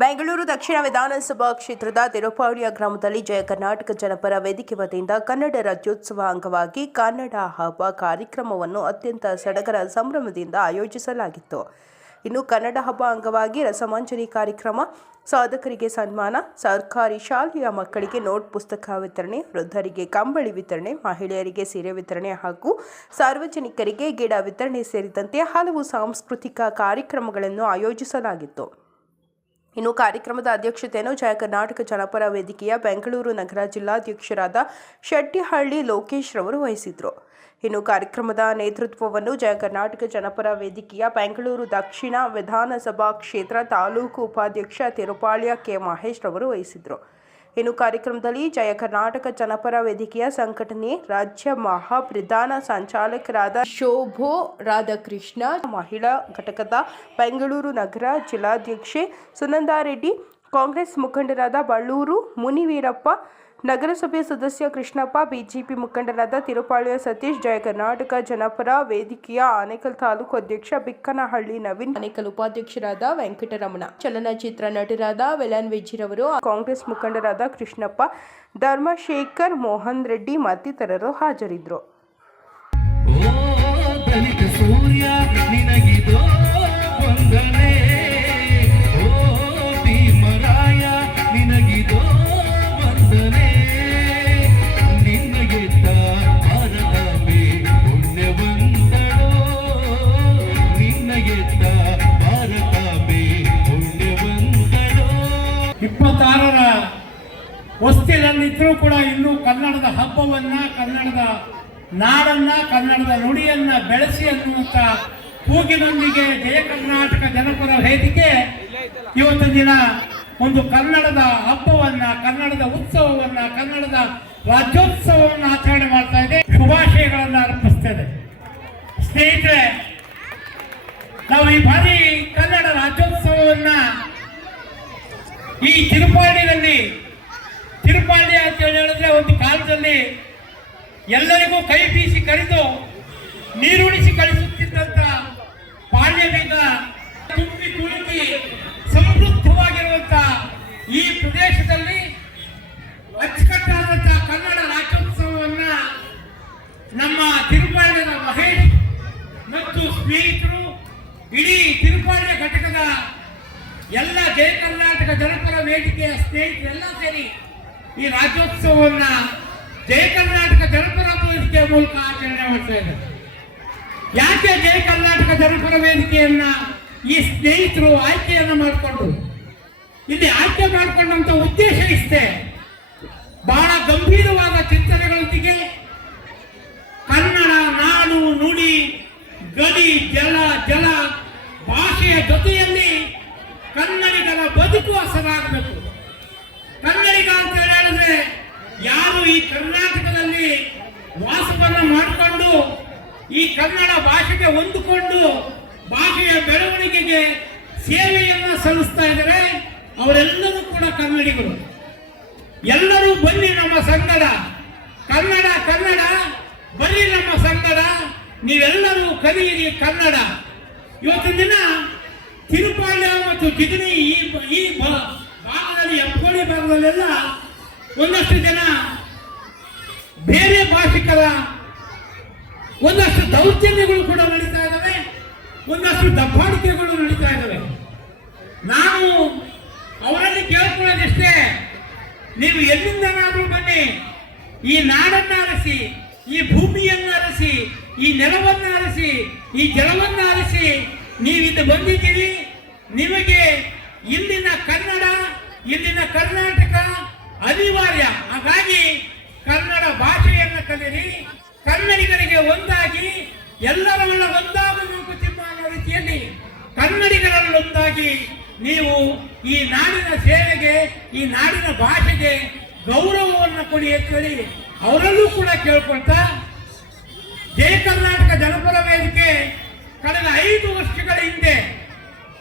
ಬೆಂಗಳೂರು ದಕ್ಷಿಣ ವಿಧಾನಸಭಾ ಕ್ಷೇತ್ರದ ತಿರುಪಾಳಿಯ ಗ್ರಾಮದಲ್ಲಿ ಜಯ ಕರ್ನಾಟಕ ಜನಪರ ವೇದಿಕೆ ವತಿಯಿಂದ ಕನ್ನಡ ರಾಜ್ಯೋತ್ಸವ ಅಂಗವಾಗಿ ಕನ್ನಡ ಹಬ್ಬ ಕಾರ್ಯಕ್ರಮವನ್ನು ಅತ್ಯಂತ ಸಡಗರ ಸಂಭ್ರಮದಿಂದ ಆಯೋಜಿಸಲಾಗಿತ್ತು. ಇನ್ನು ಕನ್ನಡ ಹಬ್ಬ ಅಂಗವಾಗಿ ರಸಮಂಜರಿ ಕಾರ್ಯಕ್ರಮ, ಸಾಧಕರಿಗೆ ಸನ್ಮಾನ, ಸರ್ಕಾರಿ ಶಾಲೆಯ ಮಕ್ಕಳಿಗೆ ನೋಟ್ ಪುಸ್ತಕ ವಿತರಣೆ, ವೃದ್ಧರಿಗೆ ಕಂಬಳಿ ವಿತರಣೆ, ಮಹಿಳೆಯರಿಗೆ ಸೀರೆ ವಿತರಣೆ ಹಾಗೂ ಸಾರ್ವಜನಿಕರಿಗೆ ಗಿಡ ವಿತರಣೆ ಸೇರಿದಂತೆ ಹಲವು ಸಾಂಸ್ಕೃತಿಕ ಕಾರ್ಯಕ್ರಮಗಳನ್ನು ಆಯೋಜಿಸಲಾಗಿತ್ತು. ಇನ್ನು ಕಾರ್ಯಕ್ರಮದ ಅಧ್ಯಕ್ಷತೆಯನ್ನು ಜಯ ಕರ್ನಾಟಕ ಜನಪರ ವೇದಿಕೆಯ ಬೆಂಗಳೂರು ನಗರ ಜಿಲ್ಲಾಧ್ಯಕ್ಷರಾದ ಶೆಟ್ಟಿಹಳ್ಳಿ ಲೋಕೇಶ್ ರವರು ವಹಿಸಿದರು. ಇನ್ನು ಕಾರ್ಯಕ್ರಮದ ನೇತೃತ್ವವನ್ನು ಜಯ ಕರ್ನಾಟಕ ಜನಪರ ವೇದಿಕೆಯ ಬೆಂಗಳೂರು ದಕ್ಷಿಣ ವಿಧಾನಸಭಾ ಕ್ಷೇತ್ರ ತಾಲೂಕು ಉಪಾಧ್ಯಕ್ಷ ತಿರುಪಾಳಿಯ ಕೆ ಮಹೇಶ್ ರವರು ವಹಿಸಿದರು. ಇನ್ನು ಕಾರ್ಯಕ್ರಮದಲ್ಲಿ ಜಯ ಕರ್ನಾಟಕ ಜನಪರ ವೇದಿಕೆಯ ಸಂಘಟನೆ ರಾಜ್ಯ ಮಹಾಪ್ರಧಾನ ಸಂಚಾಲಕರಾದ ಶೋಭೋ ರಾಧಾಕೃಷ್ಣ, ಮಹಿಳಾ ಘಟಕದ ಬೆಂಗಳೂರು ನಗರ ಜಿಲ್ಲಾಧ್ಯಕ್ಷೆ ಸುನಂದಾರೆಡ್ಡಿ, ಕಾಂಗ್ರೆಸ್ ಮುಖಂಡರಾದ ಬಳ್ಳೂರು ಮುನಿವೀರಪ್ಪ, ನಗರಸಭೆ ಸದಸ್ಯ ಕೃಷ್ಣಪ್ಪ, ಬಿಜೆಪಿ ಮುಖಂಡರಾದ ತಿರುಪಾಳಿಯ ಸತೀಶ್, ಜಯ ಕರ್ನಾಟಕ ಜನಪರ ವೇದಿಕೆಯ ಆನೇಕಲ್ ತಾಲೂಕು ಅಧ್ಯಕ್ಷ ಬಿಕ್ಕನಹಳ್ಳಿ ನವೀನ್, ಆನೇಕಲ್ ಉಪಾಧ್ಯಕ್ಷರಾದ ವೆಂಕಟರಮಣ, ಚಲನಚಿತ್ರ ನಟರಾದ ವೆಲನ್ ವಿಜಿರವರು, ಕಾಂಗ್ರೆಸ್ ಮುಖಂಡರಾದ ಕೃಷ್ಣಪ್ಪ, ಧರ್ಮಶೇಖರ್, ಮೋಹನ್ ರೆಡ್ಡಿ ಮತ್ತಿತರರು ಹಾಜರಿದ್ದರು. ಹೊಸ್ತಿನಲ್ಲಿದ್ದರೂ ಕೂಡ ಇನ್ನೂ ಕನ್ನಡದ ಹಬ್ಬವನ್ನು, ಕನ್ನಡದ ನಾಡನ್ನ, ಕನ್ನಡದ ನುಡಿಯನ್ನ ಬೆಳೆಸಿ ಅನ್ನುವಂಥ ಕೂಗಿನೊಂದಿಗೆ ಜಯ ಕರ್ನಾಟಕ ಜನಪರ ವೇದಿಕೆ ಇವತ್ತು ದಿನ ಒಂದು ಕನ್ನಡದ ಹಬ್ಬವನ್ನ, ಕನ್ನಡದ ಉತ್ಸವವನ್ನ, ಕನ್ನಡದ ರಾಜ್ಯೋತ್ಸವವನ್ನು ಆಚರಣೆ ಮಾಡ್ತಾ ಇದೆ. ಶುಭಾಶಯಗಳನ್ನು ಅರ್ಪಿಸ್ತಾ ಇದೆ. ಸ್ನೇಹಿತರೆ, ನಾವು ಈ ಬಾರಿ ಕನ್ನಡ ರಾಜ್ಯೋತ್ಸವವನ್ನ ಈ ತಿರುಪಾಳಿಯಲ್ಲಿ ಅಂತ ಹೇಳಿದ್ರೆ ಒಂದು ಕಾಲದಲ್ಲಿ ಎಲ್ಲರಿಗೂ ಕೈ ಬೀಸಿ ಕರೆದು ನೀರುಣಿಸಿ ಕಳಿಸುತ್ತಿದ್ದಂತ ಬಾಲ್ಯದಿಂದ ತುಂಬಿ ತುಳುಕಿ ಸಮೃದ್ಧವಾಗಿರುವಂತ ಈ ಪ್ರದೇಶದಲ್ಲಿ ಅಚ್ಚುಕಟ್ಟಾದಂತಹ ಕನ್ನಡ ರಾಜ್ಯೋತ್ಸವವನ್ನ ನಮ್ಮ ತಿರುಪಾಳ್ಯದ ಮಹೇಶ್ ಮತ್ತು ಸ್ನೇಹಿತರು, ಇಡೀ ತಿರುಪಾಳ್ಯ ಘಟಕದ ಎಲ್ಲ ಜಯ ಕರ್ನಾಟಕ ಜನಪರ ವೇದಿಕೆಯ ಸ್ನೇಹಿತರೆಲ್ಲ ಸೇರಿ ಈ ರಾಜ್ಯೋತ್ಸವವನ್ನ ಜಯ ಕರ್ನಾಟಕ ಜನಪರ ವೇದಿಕೆಯ ಮೂಲಕ ಆಚರಣೆ ಮಾಡ್ತಾ ಇದ್ದಾರೆ. ಯಾಕೆ ಜಯ ಕರ್ನಾಟಕ ಜನಪರ ವೇದಿಕೆಯನ್ನ ಈ ಸ್ನೇಹಿತರು ಆಯ್ಕೆಯನ್ನ ಮಾಡಿಕೊಂಡು ಇಲ್ಲಿ ಆಯ್ಕೆ ಮಾಡಿಕೊಂಡಂತ ಉದ್ದೇಶ ಇಷ್ಟೇ. ಬಹಳ ಗಂಭೀರವಾದ ಚಿಂತನೆಗಳೊಂದಿಗೆ ಕನ್ನಡ ನಾಡು, ನುಡಿ, ಗಡಿ, ಜಲ ಭಾಷೆಯ ಜೊತೆಯಲ್ಲಿ ಕನ್ನಡಿಗರ ಬದುಕು ಹಸರಾಗಬೇಕು. ಕನ್ನಡಿಗ ಅಂತ ಹೇಳಿದ್ರೆ ಯಾರು ಈ ಕರ್ನಾಟಕದಲ್ಲಿ ವಾಸವನ್ನು ಮಾಡಿಕೊಂಡು ಈ ಕನ್ನಡ ಭಾಷೆಗೆ ಹೊಂದಿಕೊಂಡು ಭಾಷೆಯ ಬೆಳವಣಿಗೆಗೆ ಸೇವೆಯನ್ನು ಸಲ್ಲಿಸ್ತಾ ಇದ್ದಾರೆ, ಅವರೆಲ್ಲರೂ ಕೂಡ ಕನ್ನಡಿಗರು. ಎಲ್ಲರೂ ಬನ್ನಿ ನಮ್ಮ ಸಂಗಡ, ಕನ್ನಡ ಕನ್ನಡ ಬನ್ನಿ ನಮ್ಮ ಸಂಗಡ, ನೀವೆಲ್ಲರೂ ಕಲಿಯಿರಿ ಕನ್ನಡ. ಇವತ್ತಿನ ದಿನ ತಿರುಪಾಳ್ಯ ಮತ್ತು ಜಿಗಣಿ ಈ ಭಾಗದಲ್ಲಿ, ಎಪ್ಪೋಳಿ ಭಾಗದಲ್ಲೆಲ್ಲ ಒಂದಷ್ಟು ಜನ ಬೇರೆ ಭಾಷಿಕರ ಒಂದಷ್ಟು ದೌರ್ಜನ್ಯಗಳು ಕೂಡ ನಡೀತಾ ಇದ್ದಾವೆ, ಒಂದಷ್ಟು ದಬ್ಬಾಳಿಕೆಗಳು ನಡೀತಾ ಇದ್ದಾವೆ. ನಾವು ಅವರಲ್ಲಿ ಕೇಳ್ಕೊಳ್ಳೋದಿಷ್ಟೇ, ನೀವು ಎಲ್ಲಿಂದನಾದ್ರೂ ಬನ್ನಿ, ಈ ನಾಡನ್ನ ಅರಸಿ, ಈ ಭೂಮಿಯನ್ನು ಅರಸಿ, ಈ ನೆಲವನ್ನು ಅರಸಿ, ಈ ಜಲವನ್ನು ಅರಸಿ ನೀವಿಂದ ಬಂದಿದ್ದೀರಿ. ನಿಮಗೆ ಇಲ್ಲಿನ ಕನ್ನಡ, ಇಲ್ಲಿನ ಕರ್ನಾಟಕ ಅನಿವಾರ್ಯ. ಹಾಗಾಗಿ ಕನ್ನಡ ಭಾಷೆಯನ್ನು ಕಲಿಯಿರಿ, ಕನ್ನಡಿಗರಿಗೆ ಒಂದಾಗಿ ಎಲ್ಲರನ್ನ ಒಂದಾಗಬೇಕು ಅನ್ನೋ ರೀತಿಯಲ್ಲಿ ಕನ್ನಡಿಗರಲ್ಲೊಂದಾಗಿ ನೀವು ಈ ನಾಡಿನ ಸೇವೆಗೆ, ಈ ನಾಡಿನ ಭಾಷೆಗೆ ಗೌರವವನ್ನು ಕೊಡಿ ಅಂತೇಳಿ ಅವರಲ್ಲೂ ಕೂಡ ಕೇಳ್ಕೊಳ್ತಾ, ಜಯ ಕರ್ನಾಟಕ ಜನಪರ ವೇದಿಕೆ ಕಳೆದ 5 ವರ್ಷಗಳ ಹಿಂದೆ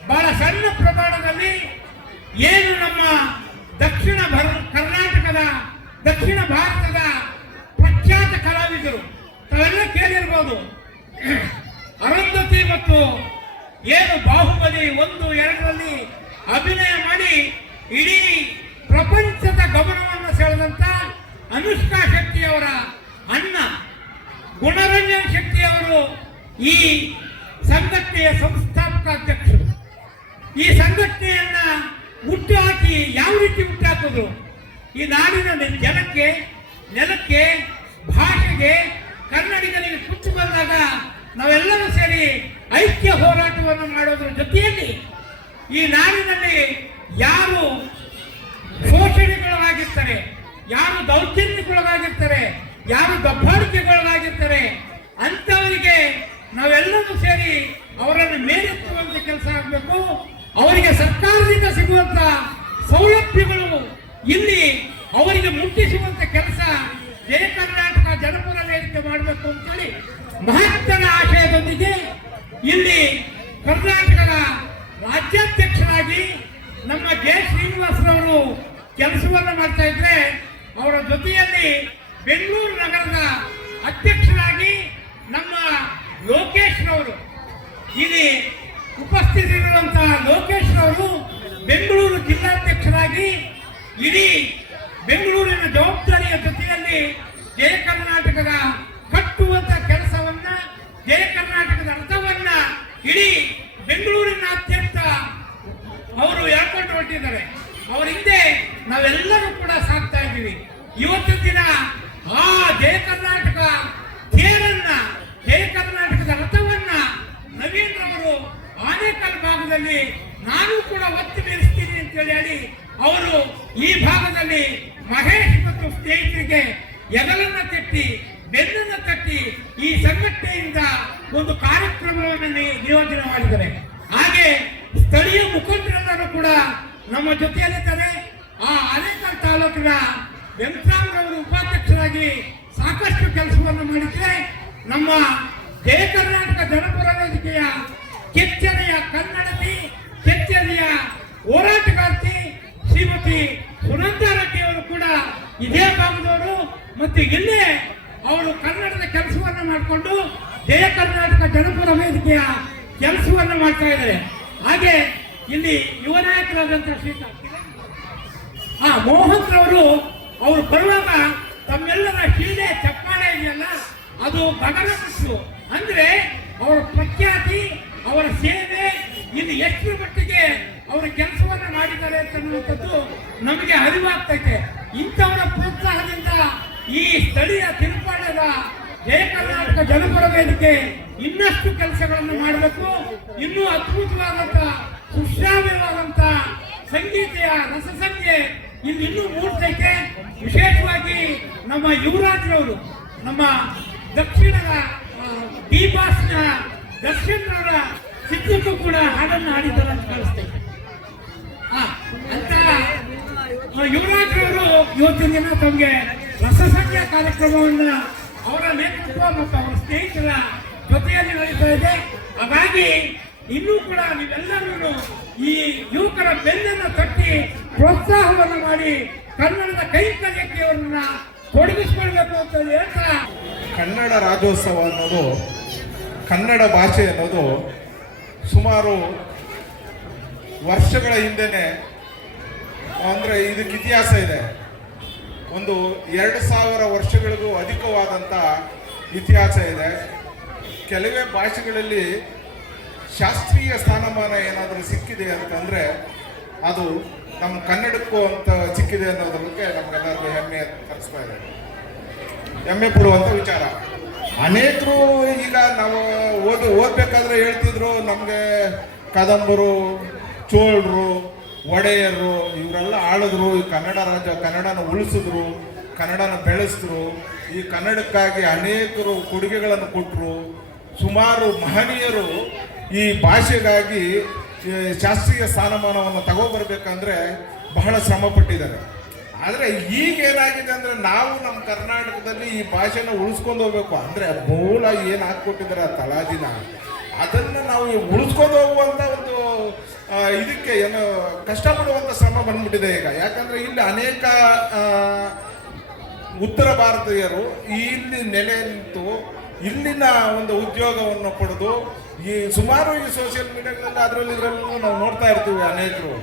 ಬಹಳ ಸಣ್ಣ ಪ್ರಮಾಣದಲ್ಲಿ ಏನು ನಮ್ಮ ದಕ್ಷಿಣ ಭಾರತದ ಪ್ರಖ್ಯಾತ ಕಲಾವಿದರು ತಾವೆಲ್ಲ ಕೇಳಿರ್ಬೋದು, ಅರುಂಧತಿ ಮತ್ತು ಏನು ಬಾಹುಬಲಿ 1, 2ರಲ್ಲಿ ಅಭಿನಯ ಮಾಡಿ ಇಡೀ ಪ್ರಪಂಚದ ಗಮನವನ್ನು ಸೆಳೆದಂತ ಅನುಷ್ಕಾ ಶೆಟ್ಟಿಯವರ ಅಣ್ಣ ಗುಣರಂಜನ್ ಶೆಟ್ಟಿಯವರು ಈ ಸಂಘಟನೆಯ ಸಂಸ್ಥಾಪಕ ಅಧ್ಯಕ್ಷರು. ಈ ಸಂಘಟನೆಯನ್ನ ಹುಟ್ಟುಹಾಕಿ ಯಾವ ರೀತಿ ಹುಟ್ಟುಹಾಕಿದ್ರು? ಈ ನಾಡಿನ ಜನಕ್ಕೆ, ನೆಲಕ್ಕೆ, ಭಾಷೆಗೆ, ಕನ್ನಡಿಗರಿಗೆ ಕುತ್ತು ಬಂದಾಗ ನಾವೆಲ್ಲರೂ ಸೇರಿ ಐಕ್ಯ ಹೋರಾಟವನ್ನು ಮಾಡೋದ್ರ ಜೊತೆಯಲ್ಲಿ ಈ ನಾಡಿನಲ್ಲಿ ಯಾರು ಶೋಷಣೆಗೊಳಗಾಗಿರ್ತಾರೆ, ಯಾರು ದೌರ್ಜನ್ಯಕ್ಕೊಳಗಾಗಿರ್ತಾರೆ, ಯಾರು ದಬ್ಬಾಳಿಕೆಗೊಳಗಾಗಿರ್ತಾರೆ ಅಂತವರಿಗೆ ನಾವೆಲ್ಲರೂ ಸೇರಿ ಅವರನ್ನು ಮೇಲೆತ್ತುವಂತ ಕೆಲಸ ಆಗಬೇಕು. ಅವರಿಗೆ ಸರ್ಕಾರದಿಂದ ಸಿಗುವಂತ ಸೌಲಭ್ಯಗಳು ಇಲ್ಲಿ ಅವರಿಗೆ ಮುಟ್ಟಿಸುವಂತ ಕೆಲಸ ಜಯ ಕರ್ನಾಟಕ ಜನಪರ ವೇದಿಕೆ ಮಾಡಬೇಕು ಅಂತೇಳಿ ಮಹತ್ತರ ಆಶಯದೊಂದಿಗೆ ಇಲ್ಲಿ ಕರ್ನಾಟಕದ ರಾಜ್ಯಾಧ್ಯಕ್ಷರಾಗಿ ನಮ್ಮ ಜೆ ಶ್ರೀನಿವಾಸರವರು ಕೆಲಸವನ್ನು ಮಾಡ್ತಾ ಇದ್ರೆ, ಅವರ ಜೊತೆಯಲ್ಲಿ ಬೆಂಗಳೂರು ನಗರದ ಅಧ್ಯಕ್ಷರಾಗಿ ನಮ್ಮ ಲೋಕೇಶ್ ರವರು, ಇಲ್ಲಿ ಉಪಸ್ಥಿತರಿರುವಂತಹ ಲೋಕೇಶ್ ರವರು ಬೆಂಗಳೂರು ಜಿಲ್ಲಾಧ್ಯಕ್ಷರಾಗಿ ಇಡೀ ಬೆಂಗಳೂರಿನ ಜವಾಬ್ದಾರಿಯ ಜೊತೆಯಲ್ಲಿ ಜಯ ಕರ್ನಾಟಕದ ಕಟ್ಟುವಂತ ಕೆಲಸವನ್ನ, ಜಯ ಕರ್ನಾಟಕದ ರಥವನ್ನ ಇಡೀ ಬೆಂಗಳೂರಿನಾದ್ಯಂತ ಅವರು ಹೇಳ್ಕೊಂಡು ಹೊರಟಿದ್ದಾರೆ. ಅವರ ಹಿಂದೆ ನಾವೆಲ್ಲರೂ ಕೂಡ ಸಾಕ್ತಾ ಇದ್ದೀವಿ. ಇವತ್ತಿನ ದಿನ ಆ ಜಯ ಕರ್ನಾಟಕ ತೇರನ್ನ, ಜಯ ಕರ್ನಾಟಕದ ರಥವನ್ನ ನವೀನ್ ರವರು ಆನೇಕಲ್ ಭಾಗದಲ್ಲಿ ನಾನು ಕೂಡ ಒತ್ತಿ ಮೇಲಿಸ್ತೀನಿ ಅಂತ ಹೇಳಿ ಅವರು ಈ ಭಾಗದಲ್ಲಿ ಮಹೇಶ್ ಮತ್ತು ಸ್ನೇಹಿತರಿಗೆ ಎಗಲನ್ನ ತಟ್ಟಿ, ಬೆನ್ನನ್ನು ತಟ್ಟಿ ಈ ಸಂಘಟನೆಯಿಂದ ಒಂದು ಕಾರ್ಯಕ್ರಮವನ್ನು ನಿಯೋಜನೆ ಮಾಡಿದ್ದಾರೆ. ಹಾಗೆ ಸ್ಥಳೀಯ ಮುಖಂಡರೆಲ್ಲರೂ ಕೂಡ ನಮ್ಮ ಜೊತೆಯಲ್ಲಿದ್ದಾರೆ. ಆ ಆನೇಕಲ್ ತಾಲೂಕಿನ ವೆಂಕಟರಾಮರವರು ಉಪಾಧ್ಯಕ್ಷರಾಗಿ ಸಾಕಷ್ಟು ಕೆಲಸವನ್ನು ಮಾಡಿದ್ರೆ, ನಮ್ಮ ಜಯ ಕರ್ನಾಟಕ ಜನಪರ ವೇದಿಕೆಯ ಕೆಚ್ಚೆದೆಯ ಕನ್ನಡತಿ, ಕೆಚ್ಚೆದೆಯ ಹೋರಾಟಗಾರ್ತಿ ಶ್ರೀಮತಿ ಸುನಂದಾ ರೆಡ್ಡಿ ಅವರು ಕೂಡ ಇದೇ ಭಾಗದವರು. ಮತ್ತು ಇಲ್ಲೇ ಅವರು ಕನ್ನಡದ ಕೆಲಸವನ್ನು ಮಾಡಿಕೊಂಡು ಜಯ ಕರ್ನಾಟಕ ಜನಪರ ವೇದಿಕೆಯ ಕೆಲಸವನ್ನು ಮಾಡ್ತಾ ಇದ್ದಾರೆ. ಹಾಗೆ ಇಲ್ಲಿ ಯುವ ನಾಯಕರಾದಂತಹ ಶ್ರೀಕಾಂತ್ ಮೋಹನ್ ರವರು ಅವರು ಬರುವಾಗ ತಮ್ಮೆಲ್ಲರ ಶೀಲೆ ಚಪ್ಪಾಳೆ ಇದೆಯಲ್ಲ, ಅದು ಗಗನಕ್ಕೂ ಅಂದ್ರೆ ಅವರ ಪ್ರಖ್ಯಾತಿ, ಅವರ ಸೇವೆ ಇಲ್ಲಿ ಎಷ್ಟು ಮಟ್ಟಿಗೆ ಅವರ ಕೆಲಸವನ್ನ ಮಾಡಿದ್ದಾರೆ ಅಂತನ್ನುವಂಥದ್ದು ನಮಗೆ ಅರಿವಾಗ್ತೈತೆ. ಇಂಥವರ ಪ್ರೋತ್ಸಾಹದಿಂದ ಈ ಸ್ಥಳೀಯ ತಿರುಪಾಳ್ಯದ ಜಯ ಕರ್ನಾಟಕ ಜನಪರ ವೇದಿಕೆ ಇನ್ನಷ್ಟು ಕೆಲಸಗಳನ್ನು ಮಾಡಬೇಕು. ಇನ್ನೂ ಅದ್ಭುತವಾದಂತ ಸುಶ್ರಾವ್ಯವಾದಂತ ಸಂಗೀತೆಯ ರಸಸಂಖ್ಯೆ ಇಲ್ಲಿ ಇನ್ನೂ ಮೂಡ್ತೈತೆ. ವಿಶೇಷವಾಗಿ ನಮ್ಮ ಯುವರಾಜ್ರವರು, ನಮ್ಮ ದಕ್ಷಿಣದ ಡಿ ಬಾಸ್ನ ದರ್ಶನ್ ಅವರ ಚಿತ್ರಕ್ಕೂ ಕೂಡ ಹಾಡನ್ನು ಹಾಡಿದ್ದಾರೆ ಅಂತ ಕಾಣಿಸ್ತೈತೆ. ಅಂತ ಯುವರಾಜ್ರವರು ಇವತ್ತಿನ ದಿನ ತಮಗೆ ರಸಸಂಖ್ಯಾ ಕಾರ್ಯಕ್ರಮವನ್ನ ಅವರ ನೇತೃತ್ವ ಮತ್ತು ಅವರ ಸ್ನೇಹಿತರ ಜೊತೆಯಲ್ಲಿ ನಡೀತಾ ಇದೆ. ಹಾಗಾಗಿ ಇನ್ನೂ ಕೂಡ ನೀವೆಲ್ಲರೂ ಈ ಯುವಕರ ಬೆನ್ನನ್ನು ತಟ್ಟಿ ಪ್ರೋತ್ಸಾಹವನ್ನು ಮಾಡಿ ಕನ್ನಡದ ಕೈಕರ್ಯಕ್ಕೆ ಅವರನ್ನ ತೊಡಗಿಸಿಕೊಳ್ಬೇಕು ಅಂತ ಹೇಳ್ತಾ, ಕನ್ನಡ ರಾಜ್ಯೋತ್ಸವ ಅನ್ನೋದು, ಕನ್ನಡ ಭಾಷೆ ಅನ್ನೋದು ಸುಮಾರು ವರ್ಷಗಳ ಹಿಂದೆನೆ, ಅಂದರೆ ಇದಕ್ಕೆ ಇತಿಹಾಸ ಇದೆ. ಒಂದು 2000 ವರ್ಷಗಳಿಗೂ ಅಧಿಕವಾದಂಥ ಇತಿಹಾಸ ಇದೆ. ಕೆಲವೇ ಭಾಷೆಗಳಲ್ಲಿ ಶಾಸ್ತ್ರೀಯ ಸ್ಥಾನಮಾನ ಏನಾದರೂ ಸಿಕ್ಕಿದೆ ಅಂತಂದರೆ ಅದು ನಮ್ಮ ಕನ್ನಡಕ್ಕೂ ಅಂತ ಸಿಕ್ಕಿದೆ ಅನ್ನೋದಕ್ಕೆ ನಮಗೆಲ್ಲರಿಗೂ ಹೆಮ್ಮೆ ತರಿಸ್ತಾ ಇದೆ, ಹೆಮ್ಮೆ ಪಡುವಂಥ ವಿಚಾರ. ಅನೇಕರು ಈಗ ನಾವು ಓದಬೇಕಾದ್ರೆ ಹೇಳ್ತಿದ್ರು, ನಮಗೆ ಕದಂಬರು, ಚೋಳರು, ಒಡೆಯರು ಇವರೆಲ್ಲ ಆಳಿದ್ರು, ಈ ಕನ್ನಡ ರಾಜ್ಯ, ಕನ್ನಡನ ಉಳಿಸಿದ್ರು, ಕನ್ನಡನ ಬೆಳೆಸಿದ್ರು, ಈ ಕನ್ನಡಕ್ಕಾಗಿ ಅನೇಕರು ಕೊಡುಗೆಗಳನ್ನು ಕೊಟ್ಟರು. ಸುಮಾರು ಮಹನೀಯರು ಈ ಭಾಷೆಗಾಗಿ ಶಾಸ್ತ್ರೀಯ ಸ್ಥಾನಮಾನವನ್ನು ತಗೋಬರ್ಬೇಕಂದ್ರೆ ಬಹಳ ಶ್ರಮ ಪಟ್ಟಿದ್ದಾರೆ. ಆದರೆ ಈಗ ಏನಾಗಿದೆ ಅಂದರೆ, ನಾವು ನಮ್ಮ ಕರ್ನಾಟಕದಲ್ಲಿ ಈ ಭಾಷೆನ ಉಳಿಸ್ಕೊಂಡು ಹೋಗ್ಬೇಕು ಅಂದರೆ ಮೂಲ ಏನು ಹಾಕ್ಕೊಟ್ಟಿದ್ದಾರೆ ಆ ತಳಾದಿನ, ಅದನ್ನು ನಾವು ಉಳಿಸ್ಕೊಂಡು ಹೋಗುವಂಥ ಒಂದು ಇದಕ್ಕೆ ಏನು ಕಷ್ಟಪಡುವಂಥ ಶ್ರಮ ಬಂದ್ಬಿಟ್ಟಿದೆ ಈಗ. ಯಾಕಂದರೆ ಇಲ್ಲಿ ಅನೇಕ ಉತ್ತರ ಭಾರತೀಯರು ಇಲ್ಲಿ ನೆಲೆ ನಿಂತು ಇಲ್ಲಿನ ಒಂದು ಉದ್ಯೋಗವನ್ನು ಪಡೆದು ಈ ಸುಮಾರು ಈ ಸೋಷಿಯಲ್ ಮೀಡಿಯಾಗಳಲ್ಲಿ ಅದರಲ್ಲಿ ಇದರಲ್ಲೂ ನಾವು ನೋಡ್ತಾ ಇರ್ತೀವಿ. ಅನೇಕರು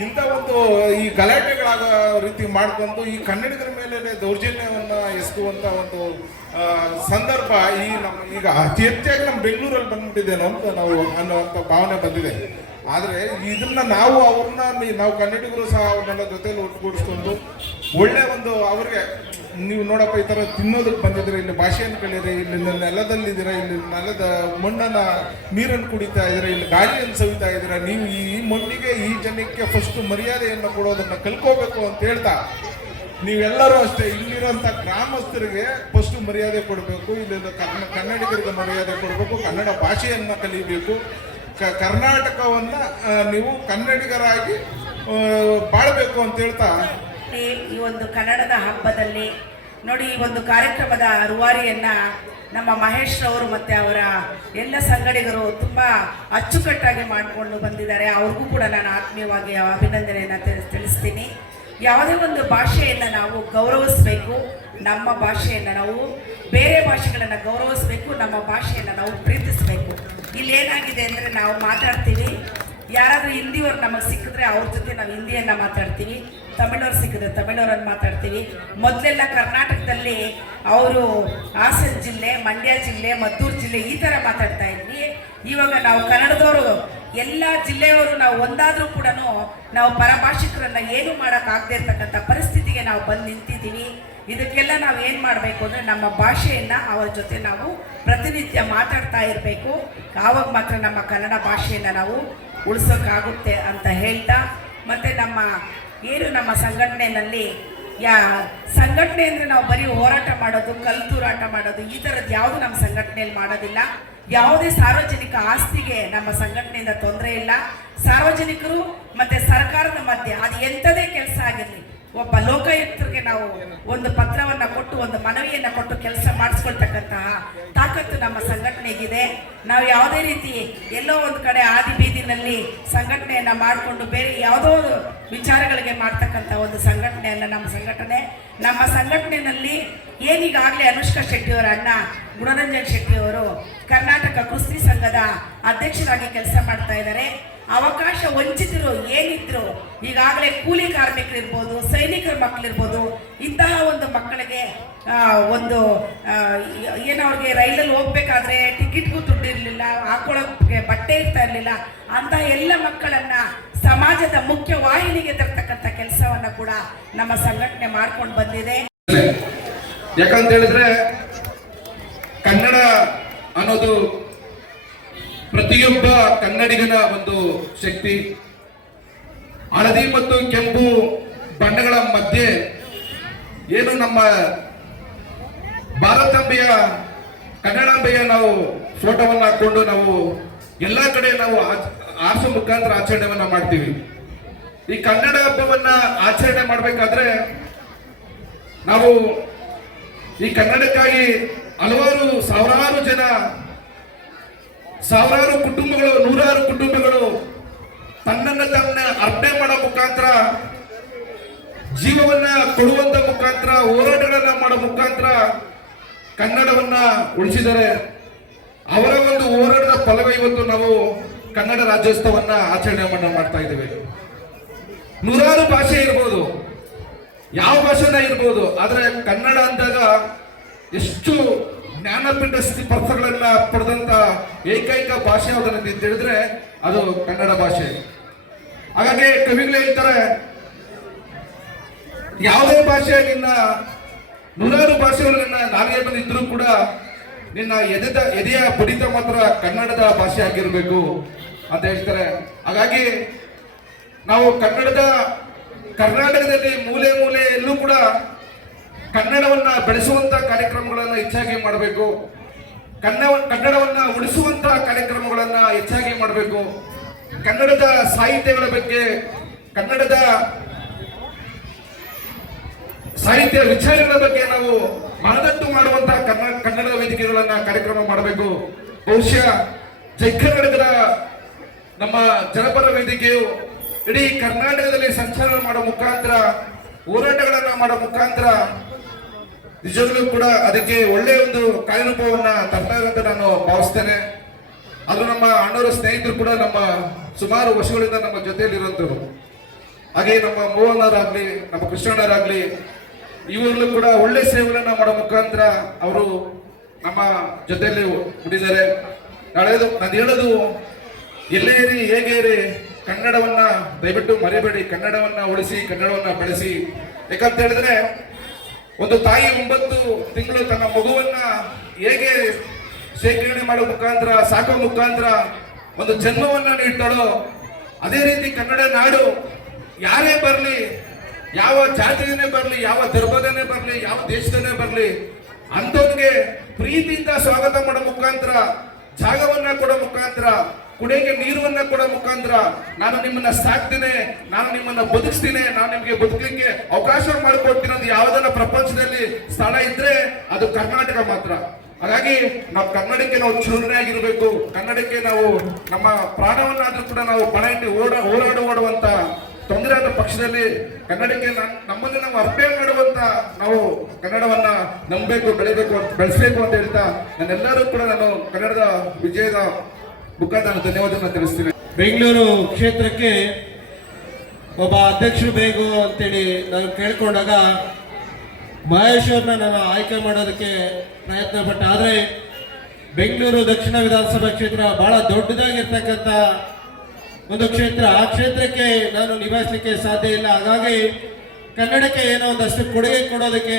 ಇಂಥ ಒಂದು ಈ ಗಲಾಟೆಗಳಾಗೋ ರೀತಿ ಮಾಡ್ಕೊಂಡು ಈ ಕನ್ನಡಿಗರ ಮೇಲೆ ದೌರ್ಜನ್ಯವನ್ನು ಎಸಗುವಂಥ ಒಂದು ಸಂದರ್ಭ ಈ ನಮ್ಮ ಈಗ ಅತಿ ಹೆಚ್ಚಾಗಿ ನಮ್ಮ ಬೆಂಗಳೂರಲ್ಲಿ ಬಂದ್ಬಿಟ್ಟಿದ್ದೇನೋ ಅಂತ ನಾವು ಅನ್ನೋವಂಥ ಭಾವನೆ ಬಂದಿದೆ. ಆದರೆ ಇದನ್ನ ನಾವು ಅವ್ರನ್ನ ನಾವು ಕನ್ನಡಿಗರು ಸಹ ಅವ್ರನ್ನೆಲ್ಲ ಜೊತೆಲಿ ಒಟ್ಟುಗೂಡಿಸ್ಕೊಂಡು ಒಳ್ಳೆ ಒಂದು ಅವ್ರಿಗೆ ನೀವು ನೋಡಪ್ಪ ಈ ಥರ ತಿನ್ನೋದಕ್ಕೆ ಬಂದಿದ್ರೆ ಇಲ್ಲಿ ಭಾಷೆಯನ್ನು ಕಲಿಯಿರಿ, ಇಲ್ಲಿ ನೆಲದಲ್ಲಿದ್ದೀರಾ, ಇಲ್ಲಿ ನೆಲದ ಮಣ್ಣನ್ನು ನೀರನ್ನು ಕುಡಿತಾ ಇದ್ದೀರಾ, ಇಲ್ಲಿ ಗಾಳಿಯನ್ನು ಸವಿತಾ ಇದ್ದೀರಾ, ನೀವು ಈ ಮಣ್ಣಿಗೆ ಈ ಜನಕ್ಕೆ ಫಸ್ಟ್ ಮರ್ಯಾದೆಯನ್ನು ಕೊಡೋದನ್ನು ಕಲ್ಕೋಬೇಕು ಅಂತ ಹೇಳ್ತಾ ನೀವೆಲ್ಲರೂ ಅಷ್ಟೇ ಇಲ್ಲಿರೋಂಥ ಗ್ರಾಮಸ್ಥರಿಗೆ ಫಸ್ಟ್ ಮರ್ಯಾದೆ ಕೊಡಬೇಕು, ಇಲ್ಲಿಂದ ಕನ್ನಡಿಗರಿಗೆ ಮರ್ಯಾದೆ ಕೊಡಬೇಕು, ಕನ್ನಡ ಭಾಷೆಯನ್ನು ಕಲಿಬೇಕು, ಕರ್ನಾಟಕವನ್ನು ನೀವು ಕನ್ನಡಿಗರಾಗಿ ಬಾಳಬೇಕು ಅಂತ ಹೇಳ್ತಾ ಈ ಒಂದು ಕನ್ನಡದ ಹಬ್ಬದಲ್ಲಿ ನೋಡಿ, ಈ ಒಂದು ಕಾರ್ಯಕ್ರಮದ ರೂವಾರಿಯನ್ನ ನಮ್ಮ ಮಹೇಶ್ ಅವರು ಮತ್ತು ಅವರ ಎಲ್ಲ ಸಂಗಡಿಗರು ತುಂಬ ಅಚ್ಚುಕಟ್ಟಾಗಿ ಮಾಡಿಕೊಂಡು ಬಂದಿದ್ದಾರೆ. ಅವ್ರಿಗೂ ಕೂಡ ನಾನು ಆತ್ಮೀಯವಾಗಿ ಅಭಿನಂದನೆಯನ್ನು ತಿಳಿಸ್ತೀನಿ. ಯಾವುದೇ ಒಂದು ಭಾಷೆಯನ್ನು ನಾವು ಗೌರವಿಸಬೇಕು, ನಮ್ಮ ಭಾಷೆಯನ್ನು ನಾವು ಬೇರೆ ಭಾಷೆಗಳನ್ನು ಗೌರವಿಸಬೇಕು, ನಮ್ಮ ಭಾಷೆಯನ್ನು ನಾವು ಪ್ರೀತಿಸಬೇಕು. ಇಲ್ಲೇನಾಗಿದೆ ಅಂದರೆ ನಾವು ಮಾತಾಡ್ತೀವಿ, ಯಾರಾದರೂ ಹಿಂದಿಯವ್ರು ನಮಗೆ ಸಿಕ್ಕಿದ್ರೆ ಅವ್ರ ಜೊತೆ ನಾವು ಹಿಂದಿಯನ್ನು ಮಾತಾಡ್ತೀವಿ, ತಮಿಳವ್ರು ಸಿಕ್ಕಿದ್ರೆ ತಮಿಳವ್ರನ್ನು ಮಾತಾಡ್ತೀವಿ. ಮೊದಲೆಲ್ಲ ಕರ್ನಾಟಕದಲ್ಲಿ ಅವರು ಹಾಸನ ಜಿಲ್ಲೆ, ಮಂಡ್ಯ ಜಿಲ್ಲೆ, ಮದ್ದೂರು ಜಿಲ್ಲೆ ಈ ಥರ ಮಾತಾಡ್ತಾ ಇದ್ವಿ. ಇವಾಗ ನಾವು ಕನ್ನಡದವರು ಎಲ್ಲ ಜಿಲ್ಲೆಯವರು ನಾವು ಒಂದಾದರೂ ಕೂಡ ನಾವು ಪರಭಾಷಿಕರನ್ನು ಏನು ಮಾಡೋಕ್ಕಾಗದೇ ಇರ್ತಕ್ಕಂಥ ಪರಿಸ್ಥಿತಿಗೆ ನಾವು ಬಂದು ನಿಂತಿದ್ದೀವಿ. ಇದಕ್ಕೆಲ್ಲ ನಾವು ಏನು ಮಾಡಬೇಕು ಅಂದರೆ ನಮ್ಮ ಭಾಷೆಯನ್ನು ಅವರ ಜೊತೆ ನಾವು ಪ್ರತಿನಿತ್ಯ ಮಾತಾಡ್ತಾ ಇರಬೇಕು. ಆವಾಗ ಮಾತ್ರ ನಮ್ಮ ಕನ್ನಡ ಭಾಷೆಯನ್ನು ನಾವು ಉಳಿಸೋಕ್ಕಾಗುತ್ತೆ ಅಂತ ಹೇಳ್ತಾ, ಮತ್ತು ನಮ್ಮ ಸಂಘಟನೆಯಲ್ಲಿ ಸಂಘಟನೆ ಅಂದರೆ ನಾವು ಬರೀ ಹೋರಾಟ ಮಾಡೋದು, ಕಲ್ತೂರಾಟ ಮಾಡೋದು ಈ ಥರದ್ದು ಯಾವುದು ನಮ್ಮ ಸಂಘಟನೆಯಲ್ಲಿ ಮಾಡೋದಿಲ್ಲ. ಯಾವುದೇ ಸಾರ್ವಜನಿಕ ಆಸ್ತಿಗೆ ನಮ್ಮ ಸಂಘಟನೆಯಿಂದ ತೊಂದರೆ ಇಲ್ಲ. ಸಾರ್ವಜನಿಕರು ಮತ್ತು ಸರ್ಕಾರದ ಮಧ್ಯೆ ಅದು ಎಂಥದೇ ಕೆಲಸ ಆಗಿರಲಿ, ಒಬ್ಬ ಲೋಕಾಯುಕ್ತರಿಗೆ ನಾವು ಒಂದು ಪತ್ರವನ್ನು ಕೊಟ್ಟು ಒಂದು ಮನವಿಯನ್ನು ಕೊಟ್ಟು ಕೆಲಸ ಮಾಡಿಸ್ಕೊಳ್ತಕ್ಕಂತಹ ತಾಕತ್ತು ನಮ್ಮ ಸಂಘಟನೆಗಿದೆ. ನಾವು ಯಾವುದೇ ರೀತಿ ಎಲ್ಲೋ ಒಂದು ಕಡೆ ಆದಿ ಬೀದಿನಲ್ಲಿ ಸಂಘಟನೆಯನ್ನು ಮಾಡಿಕೊಂಡು ಬೇರೆ ಯಾವುದೋ ವಿಚಾರಗಳಿಗೆ ಮಾಡ್ತಕ್ಕಂಥ ಒಂದು ಸಂಘಟನೆ ಅಲ್ಲ ನಮ್ಮ ಸಂಘಟನೆಯಲ್ಲಿ ಏನೀಗಾಗಲೇ ಅನುಷ್ಕಾ ಶೆಟ್ಟಿಯವರ ಅಣ್ಣ ಗುಣರಂಜನ್ ಶೆಟ್ಟಿಯವರು ಕರ್ನಾಟಕ ಕುಸ್ತಿ ಸಂಘದ ಅಧ್ಯಕ್ಷರಾಗಿ ಕೆಲಸ ಮಾಡ್ತಾ ಇದ್ದಾರೆ. ಅವಕಾಶ ವಂಚಿತರು ಏನಿದ್ರು, ಈಗಾಗಲೇ ಕೂಲಿ ಕಾರ್ಮಿಕರಿರ್ಬೋದು, ಸೈನಿಕರ ಮಕ್ಕಳಿರ್ಬೋದು, ಇಂತಹ ಒಂದು ಮಕ್ಕಳಿಗೆ ಒಂದು ಅವ್ರಿಗೆ ರೈಲಲ್ಲಿ ಹೋಗ್ಬೇಕಾದ್ರೆ ಟಿಕೆಟ್ಗೂ ದುಡ್ಡಿರಲಿಲ್ಲ, ಹಾಕೊಳ್ಳೋಕ್ಕೆ ಬಟ್ಟೆ ಇರ್ತಾ ಇರಲಿಲ್ಲ, ಅಂತಹ ಎಲ್ಲ ಮಕ್ಕಳನ್ನು ಸಮಾಜದ ಮುಖ್ಯ ವಾಹಿನಿಗೆ ತರ್ತಕ್ಕಂಥ ಕೆಲಸವನ್ನು ಕೂಡ ನಮ್ಮ ಸಂಘಟನೆ ಮಾಡ್ಕೊಂಡು ಬಂದಿದೆ. ಯಾಕಂತ ಹೇಳಿದ್ರೆ ಕನ್ನಡ ಅನ್ನೋದು ಪ್ರತಿಯೊಬ್ಬ ಕನ್ನಡಿಗನ ಒಂದು ಶಕ್ತಿ. ಹಳದಿ ಮತ್ತು ಕೆಂಪು ಬಣ್ಣಗಳ ಮಧ್ಯೆ ಏನು ನಮ್ಮ ಭಾರತಾಂಬೆಯ ಕನ್ನಡಾಂಬೆಯ ನಾವು ಫೋಟೋವನ್ನು ಹಾಕೊಂಡು ನಾವು ಎಲ್ಲ ಕಡೆ ನಾವು ಆರಿಸೋ ಮುಖಾಂತರ ಆಚರಣೆಯನ್ನ ಮಾಡ್ತೀವಿ. ಈ ಕನ್ನಡ ಹಬ್ಬವನ್ನ ಆಚರಣೆ ಮಾಡಬೇಕಾದ್ರೆ ನಾವು ಈ ಕನ್ನಡಕ್ಕಾಗಿ ಹಲವಾರು ಸಾವಿರಾರು ಕುಟುಂಬಗಳು, ನೂರಾರು ಕುಟುಂಬಗಳು ತನ್ನನ್ನು ಅರ್ಪಣೆ ಮಾಡೋ ಮುಖಾಂತರ, ಜೀವವನ್ನ ಕೊಡುವಂತ ಮುಖಾಂತರ, ಹೋರಾಟಗಳನ್ನ ಮಾಡೋ ಮುಖಾಂತರ ಕನ್ನಡವನ್ನ ಉಳಿಸಿದ್ದಾರೆ. ಅವರ ಒಂದು ಹೋರಾಟದ ಫಲವೇ ಇವತ್ತು ನಾವು ಕನ್ನಡ ರಾಜ್ಯೋತ್ಸವನ್ನ ಆಚರಣೆ ಮಾಡ್ತಾ ಇದ್ದೇವೆ. ನೂರಾರು ಭಾಷೆ ಇರ್ಬೋದು, ಯಾವ ಭಾಷೆನ ಇರ್ಬೋದು, ಆದ್ರೆ ಕನ್ನಡ ಅಂದಾಗ ಎಷ್ಟು ಜ್ಞಾನಪೀಠ ಸ್ಪರ್ಧೆಗಳನ್ನ ಪಡೆದಂತ ಏಕೈಕ ಭಾಷೆ ಯಾವುದನ್ನ ತಿಳಿದ್ರೆ ಅದು ಕನ್ನಡ ಭಾಷೆ. ಹಾಗಾಗಿ ಕವಿಗಳು ಹೇಳ್ತಾರೆ, ಯಾವುದೇ ಭಾಷೆ ನಿನ್ನ ನೂರಾರು ಭಾಷೆಗಳು ನಿನ್ನ ನಾಲ್ಗೆ ಬಂದಿದ್ರು ಕೂಡ ನಿನ್ನ ಎದೆಯ ಬಡಿತ ಮಾತ್ರ ಕನ್ನಡದ ಭಾಷೆ ಆಗಿರ್ಬೇಕು ಅಂತ ಹೇಳ್ತಾರೆ. ಹಾಗಾಗಿ ನಾವು ಕರ್ನಾಟಕದಲ್ಲಿ ಮೂಲೆ ಮೂಲೆಯಲ್ಲೂ ಕೂಡ ಕನ್ನಡವನ್ನ ಬೆಳೆಸುವಂತ ಕಾರ್ಯಕ್ರಮಗಳನ್ನ ಹೆಚ್ಚಾಗಿ ಮಾಡಬೇಕು. ಕನ್ನಡವನ್ನ ಉಳಿಸುವಂತ ಕಾರ್ಯಕ್ರಮಗಳನ್ನ ಹೆಚ್ಚಾಗಿ ಮಾಡಬೇಕು. ಕನ್ನಡದ ಸಾಹಿತ್ಯಗಳ ಬಗ್ಗೆ, ಕನ್ನಡದ ಸಾಹಿತ್ಯ ವಿಚಾರಗಳ ಬಗ್ಗೆ ನಾವು ಮನದಟ್ಟು ಮಾಡುವಂತಹ ಕನ್ನಡ ವೇದಿಕೆಗಳನ್ನ ಕಾರ್ಯಕ್ರಮ ಮಾಡಬೇಕು. ಬಹುಶಃ ಜೈ ಕರ್ನಾಟಕದ ನಮ್ಮ ಜನಪರ ವೇದಿಕೆಯು ಇಡೀ ಕರ್ನಾಟಕದಲ್ಲಿ ಸಂಚಾರ ಮಾಡೋ ಮುಖಾಂತರ, ಹೋರಾಟಗಳನ್ನ ಮಾಡೋ ಮುಖಾಂತರ ನಿಜವಾಗ್ಲೂ ಕೂಡ ಅದಕ್ಕೆ ಒಳ್ಳೆಯ ಒಂದು ಕಾರ್ಯರೂಪವನ್ನ ತರ್ತಾರೆ ಅಂತ ನಾನು ಭಾವಿಸ್ತೇನೆ. ಅದು ನಮ್ಮ ಅಣ್ಣವರ ಸ್ನೇಹಿತರು ಕೂಡ ನಮ್ಮ ಸುಮಾರು ವರ್ಷಗಳಿಂದ ನಮ್ಮ ಜೊತೆಯಲ್ಲಿರುವಂತರು. ಹಾಗೆ ನಮ್ಮ ಮೋಹನರಾಗ್ಲಿ, ನಮ್ಮ ಕೃಷ್ಣಣ್ಣರಾಗ್ಲಿ, ಇವರಲ್ಲೂ ಕೂಡ ಒಳ್ಳೆ ಸೇವೆಗಳನ್ನ ಮಾಡೋ ಮುಖಾಂತರ ಅವರು ನಮ್ಮ ಜೊತೆಯಲ್ಲಿ ಉಳಿದ್ದಾರೆ. ನಾನು ಹೇಳೋದು, ಎಲ್ಲೇ ಇರಿ ಹೇಗೆ ಇರಿ, ಕನ್ನಡವನ್ನ ದಯವಿಟ್ಟು ಮರಿಬೇಡಿ, ಕನ್ನಡವನ್ನ ಉಳಿಸಿ, ಕನ್ನಡವನ್ನ ಬೆಳೆಸಿ. ಯಾಕಂತ ಹೇಳಿದ್ರೆ ಒಂದು ತಾಯಿ 9 ತಿಂಗಳು ತನ್ನ ಮಗುವನ್ನ ಹೇಗೆ ಶೇಖರಣೆ ಮಾಡೋ ಮುಖಾಂತರ, ಸಾಕೋ ಮುಖಾಂತರ ಒಂದು ಜನ್ಮವನ್ನ ನೀಡ್ತಾಳೋ, ಅದೇ ರೀತಿ ಕನ್ನಡ ನಾಡು ಯಾರೇ ಬರಲಿ, ಯಾವ ಜಾತಿಯನ್ನೇ ಬರಲಿ, ಯಾವ ಧರ್ಮದನೇ ಬರಲಿ, ಯಾವ ದೇಶದನೇ ಬರಲಿ, ಅಂಥವ್ನಿಗೆ ಪ್ರೀತಿಯಿಂದ ಸ್ವಾಗತ ಮಾಡೋ ಮುಖಾಂತರ, ಜಾಗವನ್ನ ಕೊಡೋ ಮುಖಾಂತರ, ಕುಡಿಯಕ್ಕೆ ನೀರನ್ನ ಕೊಡೋ ಮುಖಾಂತರ, ನಾನು ನಿಮ್ಮನ್ನ ಸಾಕ್ತೀನಿ, ನಾನು ನಿಮ್ಮನ್ನ ಬದುಕಿಸ್ತೀನಿ, ನಾನು ನಿಮಗೆ ಬದುಕಲಿಕ್ಕೆ ಅವಕಾಶ ಮಾಡಿಕೊಡ್ತೀನಿ ಅಂತ ಯಾವುದನ್ನ ಪ್ರಪಂಚದಲ್ಲಿ ಸ್ಥಳ ಇದ್ರೆ ಅದು ಕರ್ನಾಟಕ ಮಾತ್ರ. ಹಾಗಾಗಿ ನಾವು ಕನ್ನಡಕ್ಕೆ ನಾವು ಚೂರ್ಣೆ ಆಗಿರ್ಬೇಕು. ಕನ್ನಡಕ್ಕೆ ನಾವು ನಮ್ಮ ಪ್ರಾಣವನ್ನಾದ್ರೂ ಕೂಡ ನಾವು ಪಣ ಇಟ್ಟು ಓಡಾಡುವಂತ ತೊಂದರೆ ಆದ ಪಕ್ಷದಲ್ಲಿ ಕನ್ನಡಕ್ಕೆ ನಮ್ಮನ್ನು ನಾವು ಅರ್ಪಣೆ ಮಾಡುವಂತ ನಾವು ಕನ್ನಡವನ್ನ ನಂಬಬೇಕು, ಬೆಳೆಸಬೇಕು ಅಂತ ಹೇಳ್ತಾ ನಾನೆಲ್ಲರೂ ಕೂಡ ನಾನು ಕನ್ನಡದ ವಿಜಯದ ಮುಖಾಂತರ ಧನ್ಯವಾದವನ್ನು ತಿಳಿಸ್ತೀನಿ. ಬೆಂಗಳೂರು ಕ್ಷೇತ್ರಕ್ಕೆ ಒಬ್ಬ ಅಧ್ಯಕ್ಷರು ಬೇಕು ಅಂತೇಳಿ ನಾನು ಕೇಳ್ಕೊಂಡಾಗ ಮಹೇಶ್ ಅವ್ರನ್ನ ನಾನು ಆಯ್ಕೆ ಮಾಡೋದಕ್ಕೆ ಪ್ರಯತ್ನ ಪಟ್ಟೆ. ಆದರೆ ಬೆಂಗಳೂರು ದಕ್ಷಿಣ ವಿಧಾನಸಭಾ ಕ್ಷೇತ್ರ ಬಹಳ ದೊಡ್ಡದಾಗಿರ್ತಕ್ಕಂಥ ಒಂದು ಕ್ಷೇತ್ರ. ಆ ಕ್ಷೇತ್ರಕ್ಕೆ ನಾನು ನಿಭಾಯಿಸಲಿಕ್ಕೆ ಸಾಧ್ಯ ಇಲ್ಲ. ಹಾಗಾಗಿ ಕನ್ನಡಕ್ಕೆ ಏನೋ ಒಂದಷ್ಟು ಕೊಡುಗೆ ಕೊಡೋದಕ್ಕೆ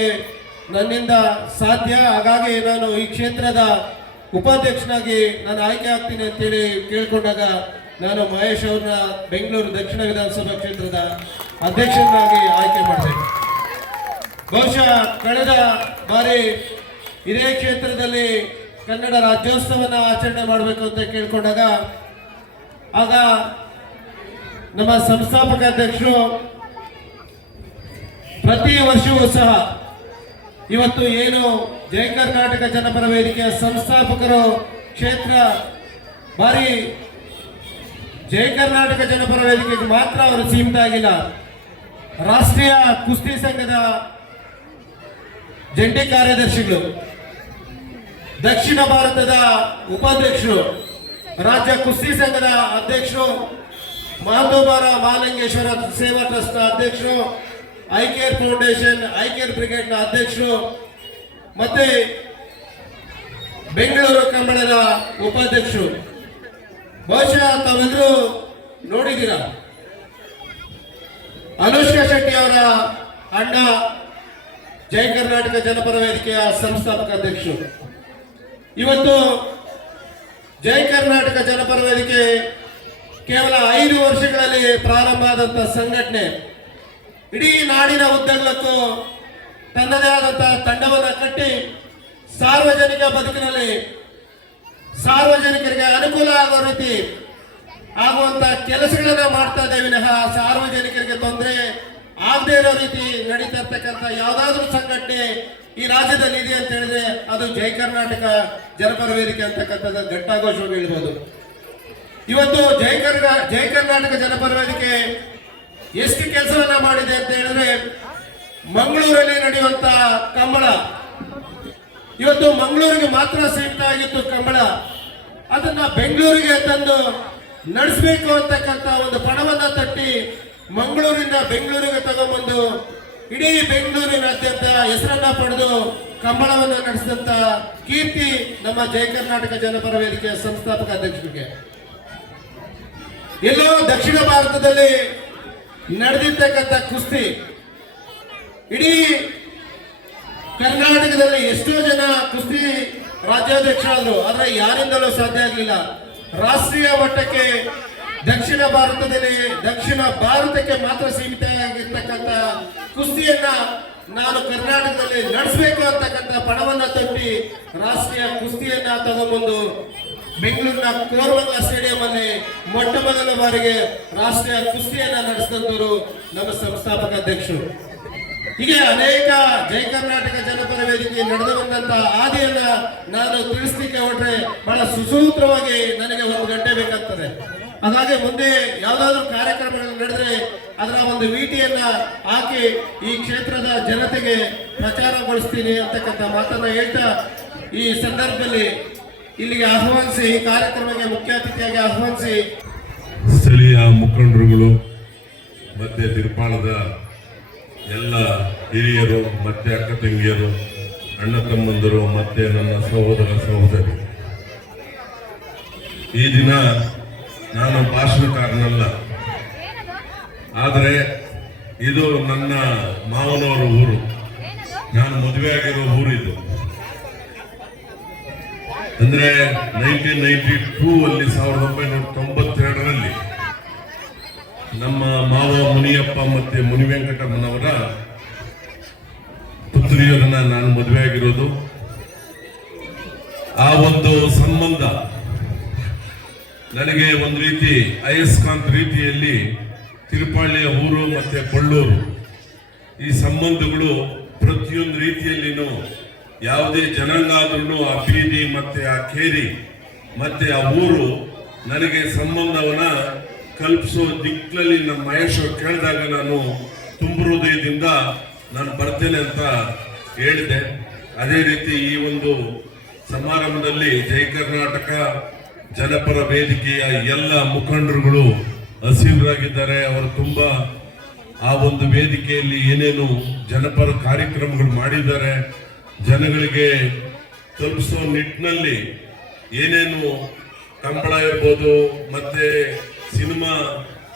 ನನ್ನಿಂದ ಸಾಧ್ಯ. ಹಾಗಾಗಿ ನಾನು ಈ ಕ್ಷೇತ್ರದ ಉಪಾಧ್ಯಕ್ಷನಾಗಿ ನಾನು ಆಯ್ಕೆ ಆಗ್ತೀನಿ ಅಂತೇಳಿ ಕೇಳ್ಕೊಂಡಾಗ ನಾನು ಮಹೇಶ್ ಅವ್ರನ್ನ ಬೆಂಗಳೂರು ದಕ್ಷಿಣ ವಿಧಾನಸಭಾ ಕ್ಷೇತ್ರದ ಅಧ್ಯಕ್ಷನಾಗಿ ಆಯ್ಕೆ ಮಾಡಿದೆ. ಬಹುಶಃ ಕಳೆದ ಬಾರಿ ಇದೇ ಕ್ಷೇತ್ರದಲ್ಲಿ ಕನ್ನಡ ರಾಜ್ಯೋತ್ಸವನ ಆಚರಣೆ ಮಾಡಬೇಕು ಅಂತ ಕೇಳ್ಕೊಂಡಾಗ ಆಗ ನಮ್ಮ ಸಂಸ್ಥಾಪಕ ಅಧ್ಯಕ್ಷರು ಪ್ರತಿ ವರ್ಷವೂ ಸಹ ಇವತ್ತು ಏನು ಜಯ ಕರ್ನಾಟಕ ಜನಪರ ವೇದಿಕೆಯ ಸಂಸ್ಥಾಪಕರು ಕ್ಷೇತ್ರ ಬಾರಿ ಜಯ ಕರ್ನಾಟಕ ಜನಪರ ವೇದಿಕೆಗೆ ಮಾತ್ರ ಅವರು ಸೀಮಿತ ಆಗಿಲ್ಲ. ರಾಷ್ಟ್ರೀಯ ಕುಸ್ತಿ ಸಂಘದ ಜಂಟಿ ಕಾರ್ಯದರ್ಶಿಗಳು, ದಕ್ಷಿಣ ಭಾರತದ ಉಪಾಧ್ಯಕ್ಷರು, ರಾಜ್ಯ ಕುಸ್ತಿ ಸಂಘದ ಅಧ್ಯಕ್ಷರು, ಮಹತೋಬಾರ ಮಹಾಲಿಂಗೇಶ್ವರ ಸೇವಾ ಟ್ರಸ್ಟ್ ಅಧ್ಯಕ್ಷರು, ಐಕೇರ್ ಫೌಂಡೇಶನ್, ಐಕೇರ್ ಬ್ರಿಗೇಡ್ನ ಅಧ್ಯಕ್ಷರು, ಮತ್ತೆ ಬೆಂಗಳೂರು ಕಂಬಳದ ಉಪಾಧ್ಯಕ್ಷರು. ಬಹುಶಃ ತಾವೆಲ್ಲರೂ ನೋಡಿದ್ದೀರಾ, ಅನುಷ್ಕಾ ಶೆಟ್ಟಿ ಅವರ ಅಣ್ಣ ಜಯ ಕರ್ನಾಟಕ ಜನಪರ ವೇದಿಕೆಯ ಸಂಸ್ಥಾಪಕ ಅಧ್ಯಕ್ಷರು. ಇವತ್ತು ಜಯ ಕರ್ನಾಟಕ ಜನಪರ ವೇದಿಕೆ ಕೇವಲ 5 ವರ್ಷಗಳಲ್ಲಿ ಪ್ರಾರಂಭ ಆದಂತಹ ಸಂಘಟನೆ ಇಡೀ ನಾಡಿನ ಉದ್ದಗಲಕ್ಕೂ ತನ್ನದೇ ಆದಂತಹ ತಂಡವನ್ನು ಕಟ್ಟಿ ಸಾರ್ವಜನಿಕ ಬದುಕಿನಲ್ಲಿ ಸಾರ್ವಜನಿಕರಿಗೆ ಅನುಕೂಲ ಆಗುವ ರೀತಿ ಆಗುವಂತ ಕೆಲಸಗಳನ್ನ ಮಾಡ್ತಾ ಇದ್ದೇವೆ ವಿನಃ ಸಾರ್ವಜನಿಕರಿಗೆ ತೊಂದರೆ ಆಗದೇ ಇರೋ ರೀತಿ ನಡೀತಾ ಇರ್ತಕ್ಕಂಥ ಯಾವುದಾದ್ರೂ ಸಂಘಟನೆ ಈ ರಾಜ್ಯದಲ್ಲಿ ಇದೆ ಅಂತ ಹೇಳಿದ್ರೆ ಅದು ಜಯ ಕರ್ನಾಟಕ ಜನಪರ ವೇದಿಕೆ ಅಂತಕ್ಕಂಥದ್ದು ಘಟ್ಟಾಘೋಷವಾಗಿ ಹೇಳ್ಬೋದು. ಇವತ್ತು ಜಯ ಕರ್ನಾಟಕ ಜನಪರ ವೇದಿಕೆ ಎಷ್ಟು ಕೆಲಸವನ್ನ ಮಾಡಿದೆ ಅಂತ ಹೇಳಿದ್ರೆ, ಮಂಗಳೂರಲ್ಲಿ ನಡೆಯುವಂತ ಕಂಬಳ ಇವತ್ತು ಮಂಗಳೂರಿಗೆ ಮಾತ್ರ ಸೀಮಿತ ಆಗಿತ್ತು ಕಂಬಳ. ಅದನ್ನ ಬೆಂಗಳೂರಿಗೆ ತಂದು ನಡೆಸಬೇಕು ಅಂತಕ್ಕಂಥ ಒಂದು ಪಣವನ್ನ ತಟ್ಟಿ ಮಂಗಳೂರಿಂದ ಬೆಂಗಳೂರಿಗೆ ತಗೊಂಡ್ಬಂದು ಇಡೀ ಬೆಂಗಳೂರಿನಾದ್ಯಂತ ಹೆಸರನ್ನ ಪಡೆದು ಕಂಬಳವನ್ನು ನಡೆಸಿದಂತ ಕೀರ್ತಿ ನಮ್ಮ ಜಯ ಕರ್ನಾಟಕ ಜನಪರ ವೇದಿಕೆಯ ಸಂಸ್ಥಾಪಕ ಅಧ್ಯಕ್ಷರಿಗೆ. ಎಲ್ಲೋ ದಕ್ಷಿಣ ಭಾರತದಲ್ಲಿ ನಡೆದಿರ್ತಕ್ಕಂಥ ಕುಸ್ತಿ ಇಡೀ ಕರ್ನಾಟಕದಲ್ಲಿ ಎಷ್ಟೋ ಜನ ಕುಸ್ತಿ ರಾಜ್ಯಾಧ್ಯಕ್ಷರಾದ್ರು, ಆದ್ರೆ ಯಾರಿಂದಲೂ ಸಾಧ್ಯ ಆಗಲಿಲ್ಲ. ರಾಷ್ಟ್ರೀಯ ಮಟ್ಟಕ್ಕೆ ದಕ್ಷಿಣ ಭಾರತಕ್ಕೆ ಮಾತ್ರ ಸೀಮಿತ ಆಗಿರ್ತಕ್ಕಂಥ ಕುಸ್ತಿಯನ್ನ ನಾನು ಕರ್ನಾಟಕದಲ್ಲಿ ನಡೆಸಬೇಕು ಅಂತಕ್ಕಂಥ ಪಣವನ್ನ ತಟ್ಟಿ ರಾಷ್ಟ್ರೀಯ ಕುಸ್ತಿಯನ್ನ ತಗೊಂಡ್ಬಂದು ಬೆಂಗಳೂರಿನ ಕೋರಮಂಗಲ ಸ್ಟೇಡಿಯಂ ಅಲ್ಲಿ ಮೊಟ್ಟ ಮೊದಲ ಬಾರಿಗೆ ರಾಷ್ಟ್ರೀಯ ಕುಸ್ತಿಯನ್ನ ನಡೆಸಿದಂತವರು ನಮ್ಮ ಸಂಸ್ಥಾಪಕ ಅಧ್ಯಕ್ಷರು. ಹೀಗೆ ಅನೇಕ ಜಯ ಕರ್ನಾಟಕ ಜನಪರ ವೇದಿಕೆ ನಡೆದು ಬಂದಂತ ಹಾದಿಯನ್ನ ನಾನು ತಿಳಿಸ್ಲಿಕ್ಕೆ ಹೊರಟ್ರೆ ಬಹಳ ಸುಸೂತ್ರವಾಗಿ ನನಗೆ 1 ಗಂಟೆ ಬೇಕಾಗ್ತದೆ. ಹಾಗಾಗಿ ಮುಂದೆ ಯಾವುದಾದ್ರೂ ಕಾರ್ಯಕ್ರಮಗಳು ನಡೆದ್ರೆ ಅದರ ಒಂದು ವಿಟಿಯನ್ನ ಹಾಕಿ ಈ ಕ್ಷೇತ್ರದ ಜನತೆಗೆ ಪ್ರಚಾರಗೊಳಿಸ್ತೀನಿ ಅಂತಕ್ಕಂಥ ಮಾತನ್ನ ಹೇಳ್ತಾ ಈ ಸಂದರ್ಭದಲ್ಲಿ ಇಲ್ಲಿಗೆ ಆಹ್ವಾನಿಸಿ, ಈ ಕಾರ್ಯಕ್ರಮಕ್ಕೆ ಮುಖ್ಯ ಅತಿಥಿಯಾಗಿ ಆಹ್ವಾನಿಸಿ ಸ್ಥಳೀಯ ಮುಖಂಡರುಗಳು, ಮತ್ತು ತಿರುಪಾಳದ ಎಲ್ಲ ಹಿರಿಯರು ಮತ್ತು ಅಕ್ಕ ತಂಗಿಯರು, ಅಣ್ಣ ತಮ್ಮಂದರು ಮತ್ತು ನನ್ನ ಸಹೋದರ ಸಹೋದರಿ, ಈ ದಿನ ನಾನು ಭಾಷಣಕಾರನಲ್ಲ, ಆದರೆ ಇದು ನನ್ನ ಮಾವನವರ ಊರು. ನಾನು ಮದುವೆ ಆಗಿರೋ ಊರಿದು. ಅಂದರೆ 1992 ಅಲ್ಲಿ 1992ರಲ್ಲಿ ನಮ್ಮ ಮಾವ ಮುನಿಯಪ್ಪ ಮತ್ತೆ ಮುನಿವೆಂಕಟಮ್ಮನವರ ಪುತ್ರಿಯರನ್ನ ನಾನು ಮದುವೆ ಆಗಿರೋದು. ಆ ಒಂದು ಸಂಬಂಧ ನನಗೆ ಒಂದು ರೀತಿ ಅಯಸ್ಕಾಂತ ರೀತಿಯಲ್ಲಿ ತಿರುಪಾಳಿಯ ಊರು ಮತ್ತೆ ಬಳ್ಳೂರು, ಈ ಸಂಬಂಧಗಳು ಪ್ರತಿಯೊಂದು ರೀತಿಯಲ್ಲಿನೂ ಯಾವುದೇ ಜನಾಂಗ ಆದ್ರೂ ಆ ಬೀದಿ ಮತ್ತೆ ಆ ಕೇರಿ ಮತ್ತೆ ಆ ಊರು ನನಗೆ ಸಂಬಂಧವನ್ನ ಕಲ್ಪಿಸೋ ದಿಕ್ಕಲ್ಲಿ ನಮ್ಮ ಮಹೇಶ್ ಅವ್ರು ಕೇಳಿದಾಗ ನಾನು ತುಂಬ ಹೃದಯದಿಂದ ನಾನು ಬರ್ತೇನೆ ಅಂತ ಹೇಳಿದೆ. ಅದೇ ರೀತಿ ಈ ಒಂದು ಸಮಾರಂಭದಲ್ಲಿ ಜೈ ಕರ್ನಾಟಕ ಜನಪರ ವೇದಿಕೆಯ ಎಲ್ಲ ಮುಖಂಡರುಗಳು ಹಸಿರಾಗಿದ್ದಾರೆ. ಅವರು ತುಂಬಾ ಆ ಒಂದು ವೇದಿಕೆಯಲ್ಲಿ ಏನೇನು ಜನಪರ ಕಾರ್ಯಕ್ರಮಗಳು ಮಾಡಿದ್ದಾರೆ, ಜನಗಳಿಗೆ ತಲುಪಿಸೋ ನಿಟ್ಟಿನಲ್ಲಿ ಏನೇನು ಕಂಬಳ ಇರ್ಬೋದು, ಮತ್ತೆ ಸಿನಿಮಾ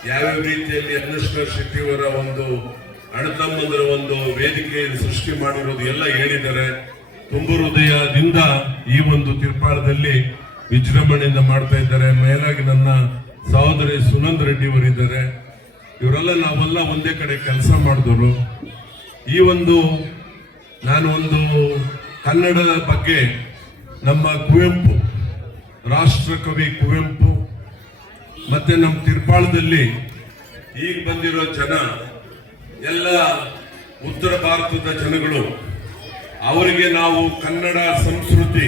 ಯಾವ್ಯಾವ ರೀತಿಯಲ್ಲಿ ಅನುಷ್ಕಾ ಶೆಟ್ಟಿಯವರ ಒಂದು ಅಣ್ಣತಮ್ಮಂದರ ಒಂದು ವೇದಿಕೆ ಸೃಷ್ಟಿ ಮಾಡಿರೋದು ಎಲ್ಲ ಹೇಳಿದ್ದಾರೆ. ತುಂಬ ಹೃದಯದಿಂದ ಈ ಒಂದು ತಿರುಪಾಳದಲ್ಲಿ ವಿಜೃಂಭಣೆಯಿಂದ ಮಾಡ್ತಾ ಇದ್ದಾರೆ. ಮೇಲಾಗಿ ನನ್ನ ಸಹೋದರಿ ಸುನಂದ್ ರೆಡ್ಡಿ ಅವರಿದ್ದಾರೆ. ಇವರೆಲ್ಲ ನಾವೆಲ್ಲ ಒಂದೇ ಕಡೆ ಕೆಲಸ ಮಾಡಿದವರು. ಈ ಒಂದು ನಾನು ಒಂದು ಕನ್ನಡದ ಬಗ್ಗೆ ನಮ್ಮ ಕುವೆಂಪು, ರಾಷ್ಟ್ರ ಕವಿ ಕುವೆಂಪು ಮತ್ತೆ ನಮ್ಮ ತಿರುಪಾಳದಲ್ಲಿ ಈಗ ಬಂದಿರೋ ಜನ ಎಲ್ಲ ಉತ್ತರ ಭಾರತದ ಜನಗಳು, ಅವರಿಗೆ ನಾವು ಕನ್ನಡ ಸಂಸ್ಕೃತಿ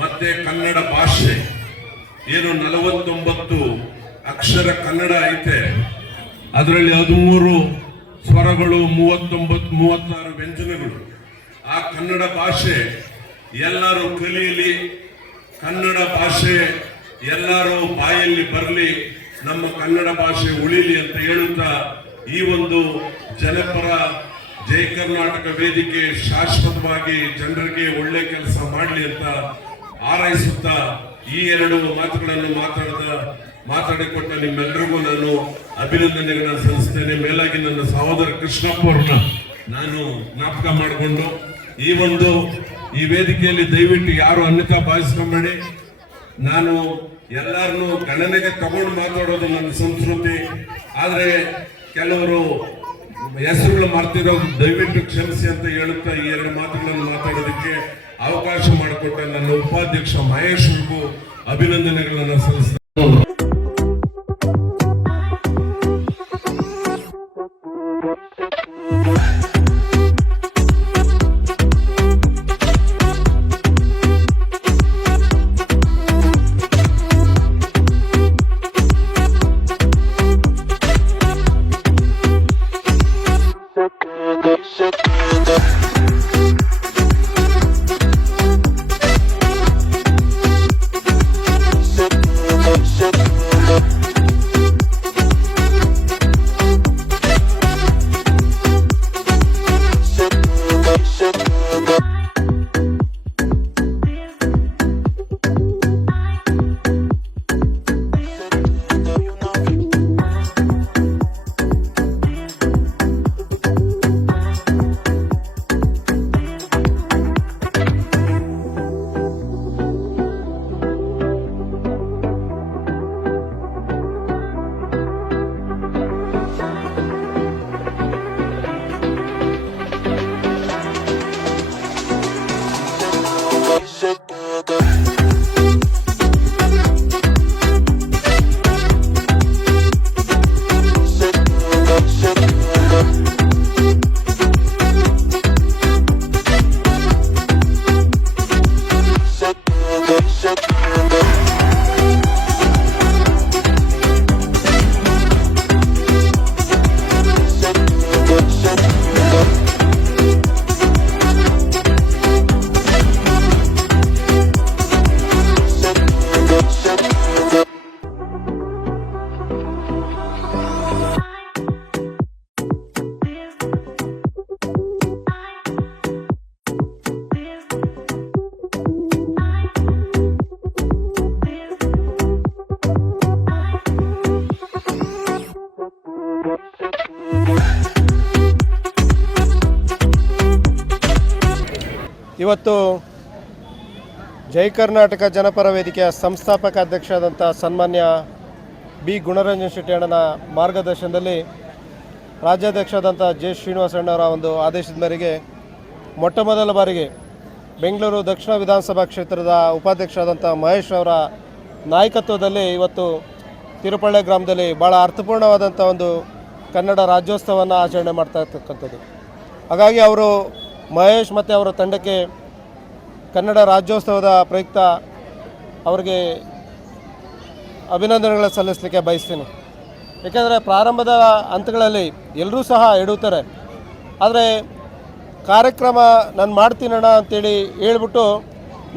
ಮತ್ತೆ ಕನ್ನಡ ಭಾಷೆ ಏನು 49 ಅಕ್ಷರ ಕನ್ನಡ ಐತೆ, ಅದರಲ್ಲಿ 13 ಸ್ವರಗಳು, 36 ವ್ಯಂಜನಗಳು. ಆ ಕನ್ನಡ ಭಾಷೆ ಎಲ್ಲರೂ ಕಲಿಯಲಿ, ಕನ್ನಡ ಭಾಷೆ ಎಲ್ಲರೂ ಬಾಯಲ್ಲಿ ಬರಲಿ, ನಮ್ಮ ಕನ್ನಡ ಭಾಷೆ ಉಳಿಲಿ ಅಂತ ಹೇಳುತ್ತಾ ಈ ಒಂದು ಜನಪರ ಜೈ ಕರ್ನಾಟಕ ವೇದಿಕೆ ಶಾಶ್ವತವಾಗಿ ಜನರಿಗೆ ಒಳ್ಳೆ ಕೆಲಸ ಮಾಡಲಿ ಅಂತ ಹಾರೈಸುತ್ತಾ ಈ 2 ಮಾತುಗಳನ್ನು ಮಾತಾಡಿಕೊಟ್ಟ ನಿಮ್ಮೆಲ್ಲರಿಗೂ ನಾನು ಅಭಿನಂದನೆಗಳನ್ನು ಸಲ್ಲಿಸ್ತೇನೆ. ಮೇಲಾಗಿ ನನ್ನ ಸಹೋದರ ಕೃಷ್ಣಪ್ಪ ಅವ್ರನ್ನ ನಾನು ಜ್ಞಾಪಕ ಮಾಡಿಕೊಂಡು ಈ ವೇದಿಕೆಯಲ್ಲಿ ದಯವಿಟ್ಟು ಯಾರು ಅನ್ಯತಾ ಭಾವಿಸ್ಕೊಂಬೇಡಿ. ನಾನು ಎಲ್ಲರನ್ನೂ ಗಣನೆಗೆ ತಗೊಂಡು ಮಾತಾಡೋದು ನನ್ನ ಸಂಸ್ಕೃತಿ. ಆದರೆ ಕೆಲವರು ಹೆಸರುಗಳು ಮಾಡ್ತಿರೋದು ದಯವಿಟ್ಟು ಕ್ಷಮಿಸಿ ಅಂತ ಹೇಳುತ್ತಾ ಈ 2 ಮಾತುಗಳನ್ನು ಮಾತಾಡೋದಕ್ಕೆ ಅವಕಾಶ ಮಾಡಿಕೊಟ್ಟ ನನ್ನ ಉಪಾಧ್ಯಕ್ಷ ಮಹೇಶ್ ಅವ್ರಿಗೂ ಅಭಿನಂದನೆಗಳನ್ನು ಸಲ್ಲಿಸ್ತೇನೆ. ಇವತ್ತು ಜೈ ಕರ್ನಾಟಕ ಜನಪರ ವೇದಿಕೆಯ ಸಂಸ್ಥಾಪಕ ಅಧ್ಯಕ್ಷರಾದಂಥ ಸನ್ಮಾನ್ಯ ಬಿ ಗುಣರಂಜನ್ ಶೆಟ್ಟಿ ಅಣ್ಣನ ಮಾರ್ಗದರ್ಶನದಲ್ಲಿ ರಾಜ್ಯಾಧ್ಯಕ್ಷರಾದಂಥ ಜೆ ಶ್ರೀನಿವಾಸಣ್ಣವರ ಒಂದು ಆದೇಶದ ಮೇರೆಗೆ ಮೊಟ್ಟ ಮೊದಲ ಬಾರಿಗೆ ಬೆಂಗಳೂರು ದಕ್ಷಿಣ ವಿಧಾನಸಭಾ ಕ್ಷೇತ್ರದ ಉಪಾಧ್ಯಕ್ಷರಾದಂಥ ಮಹೇಶ್ ಅವರ ನಾಯಕತ್ವದಲ್ಲಿ ಇವತ್ತು ತಿರುಪಳ್ಳಿ ಗ್ರಾಮದಲ್ಲಿ ಭಾಳ ಅರ್ಥಪೂರ್ಣವಾದಂಥ ಒಂದು ಕನ್ನಡ ರಾಜ್ಯೋತ್ಸವವನ್ನು ಆಚರಣೆ ಮಾಡ್ತಾ ಇರ್ತಕ್ಕಂಥದ್ದು. ಹಾಗಾಗಿ ಅವರು ಮಹೇಶ್ ಮತ್ತು ಅವರ ತಂಡಕ್ಕೆ ಕನ್ನಡ ರಾಜ್ಯೋತ್ಸವದ ಪ್ರಯುಕ್ತ ಅವರಿಗೆ ಅಭಿನಂದನೆಗಳ ಸಲ್ಲಿಸಲಿಕ್ಕೆ ಬಯಸ್ತೀನಿ. ಏಕೆಂದರೆ ಪ್ರಾರಂಭದ ಹಂತಗಳಲ್ಲಿ ಎಲ್ಲರೂ ಸಹ ಎಡುತ್ತಾರೆ, ಆದರೆ ಕಾರ್ಯಕ್ರಮ ನಾನು ಮಾಡ್ತೀನಣ್ಣ ಅಂತೇಳಿ ಹೇಳ್ಬಿಟ್ಟು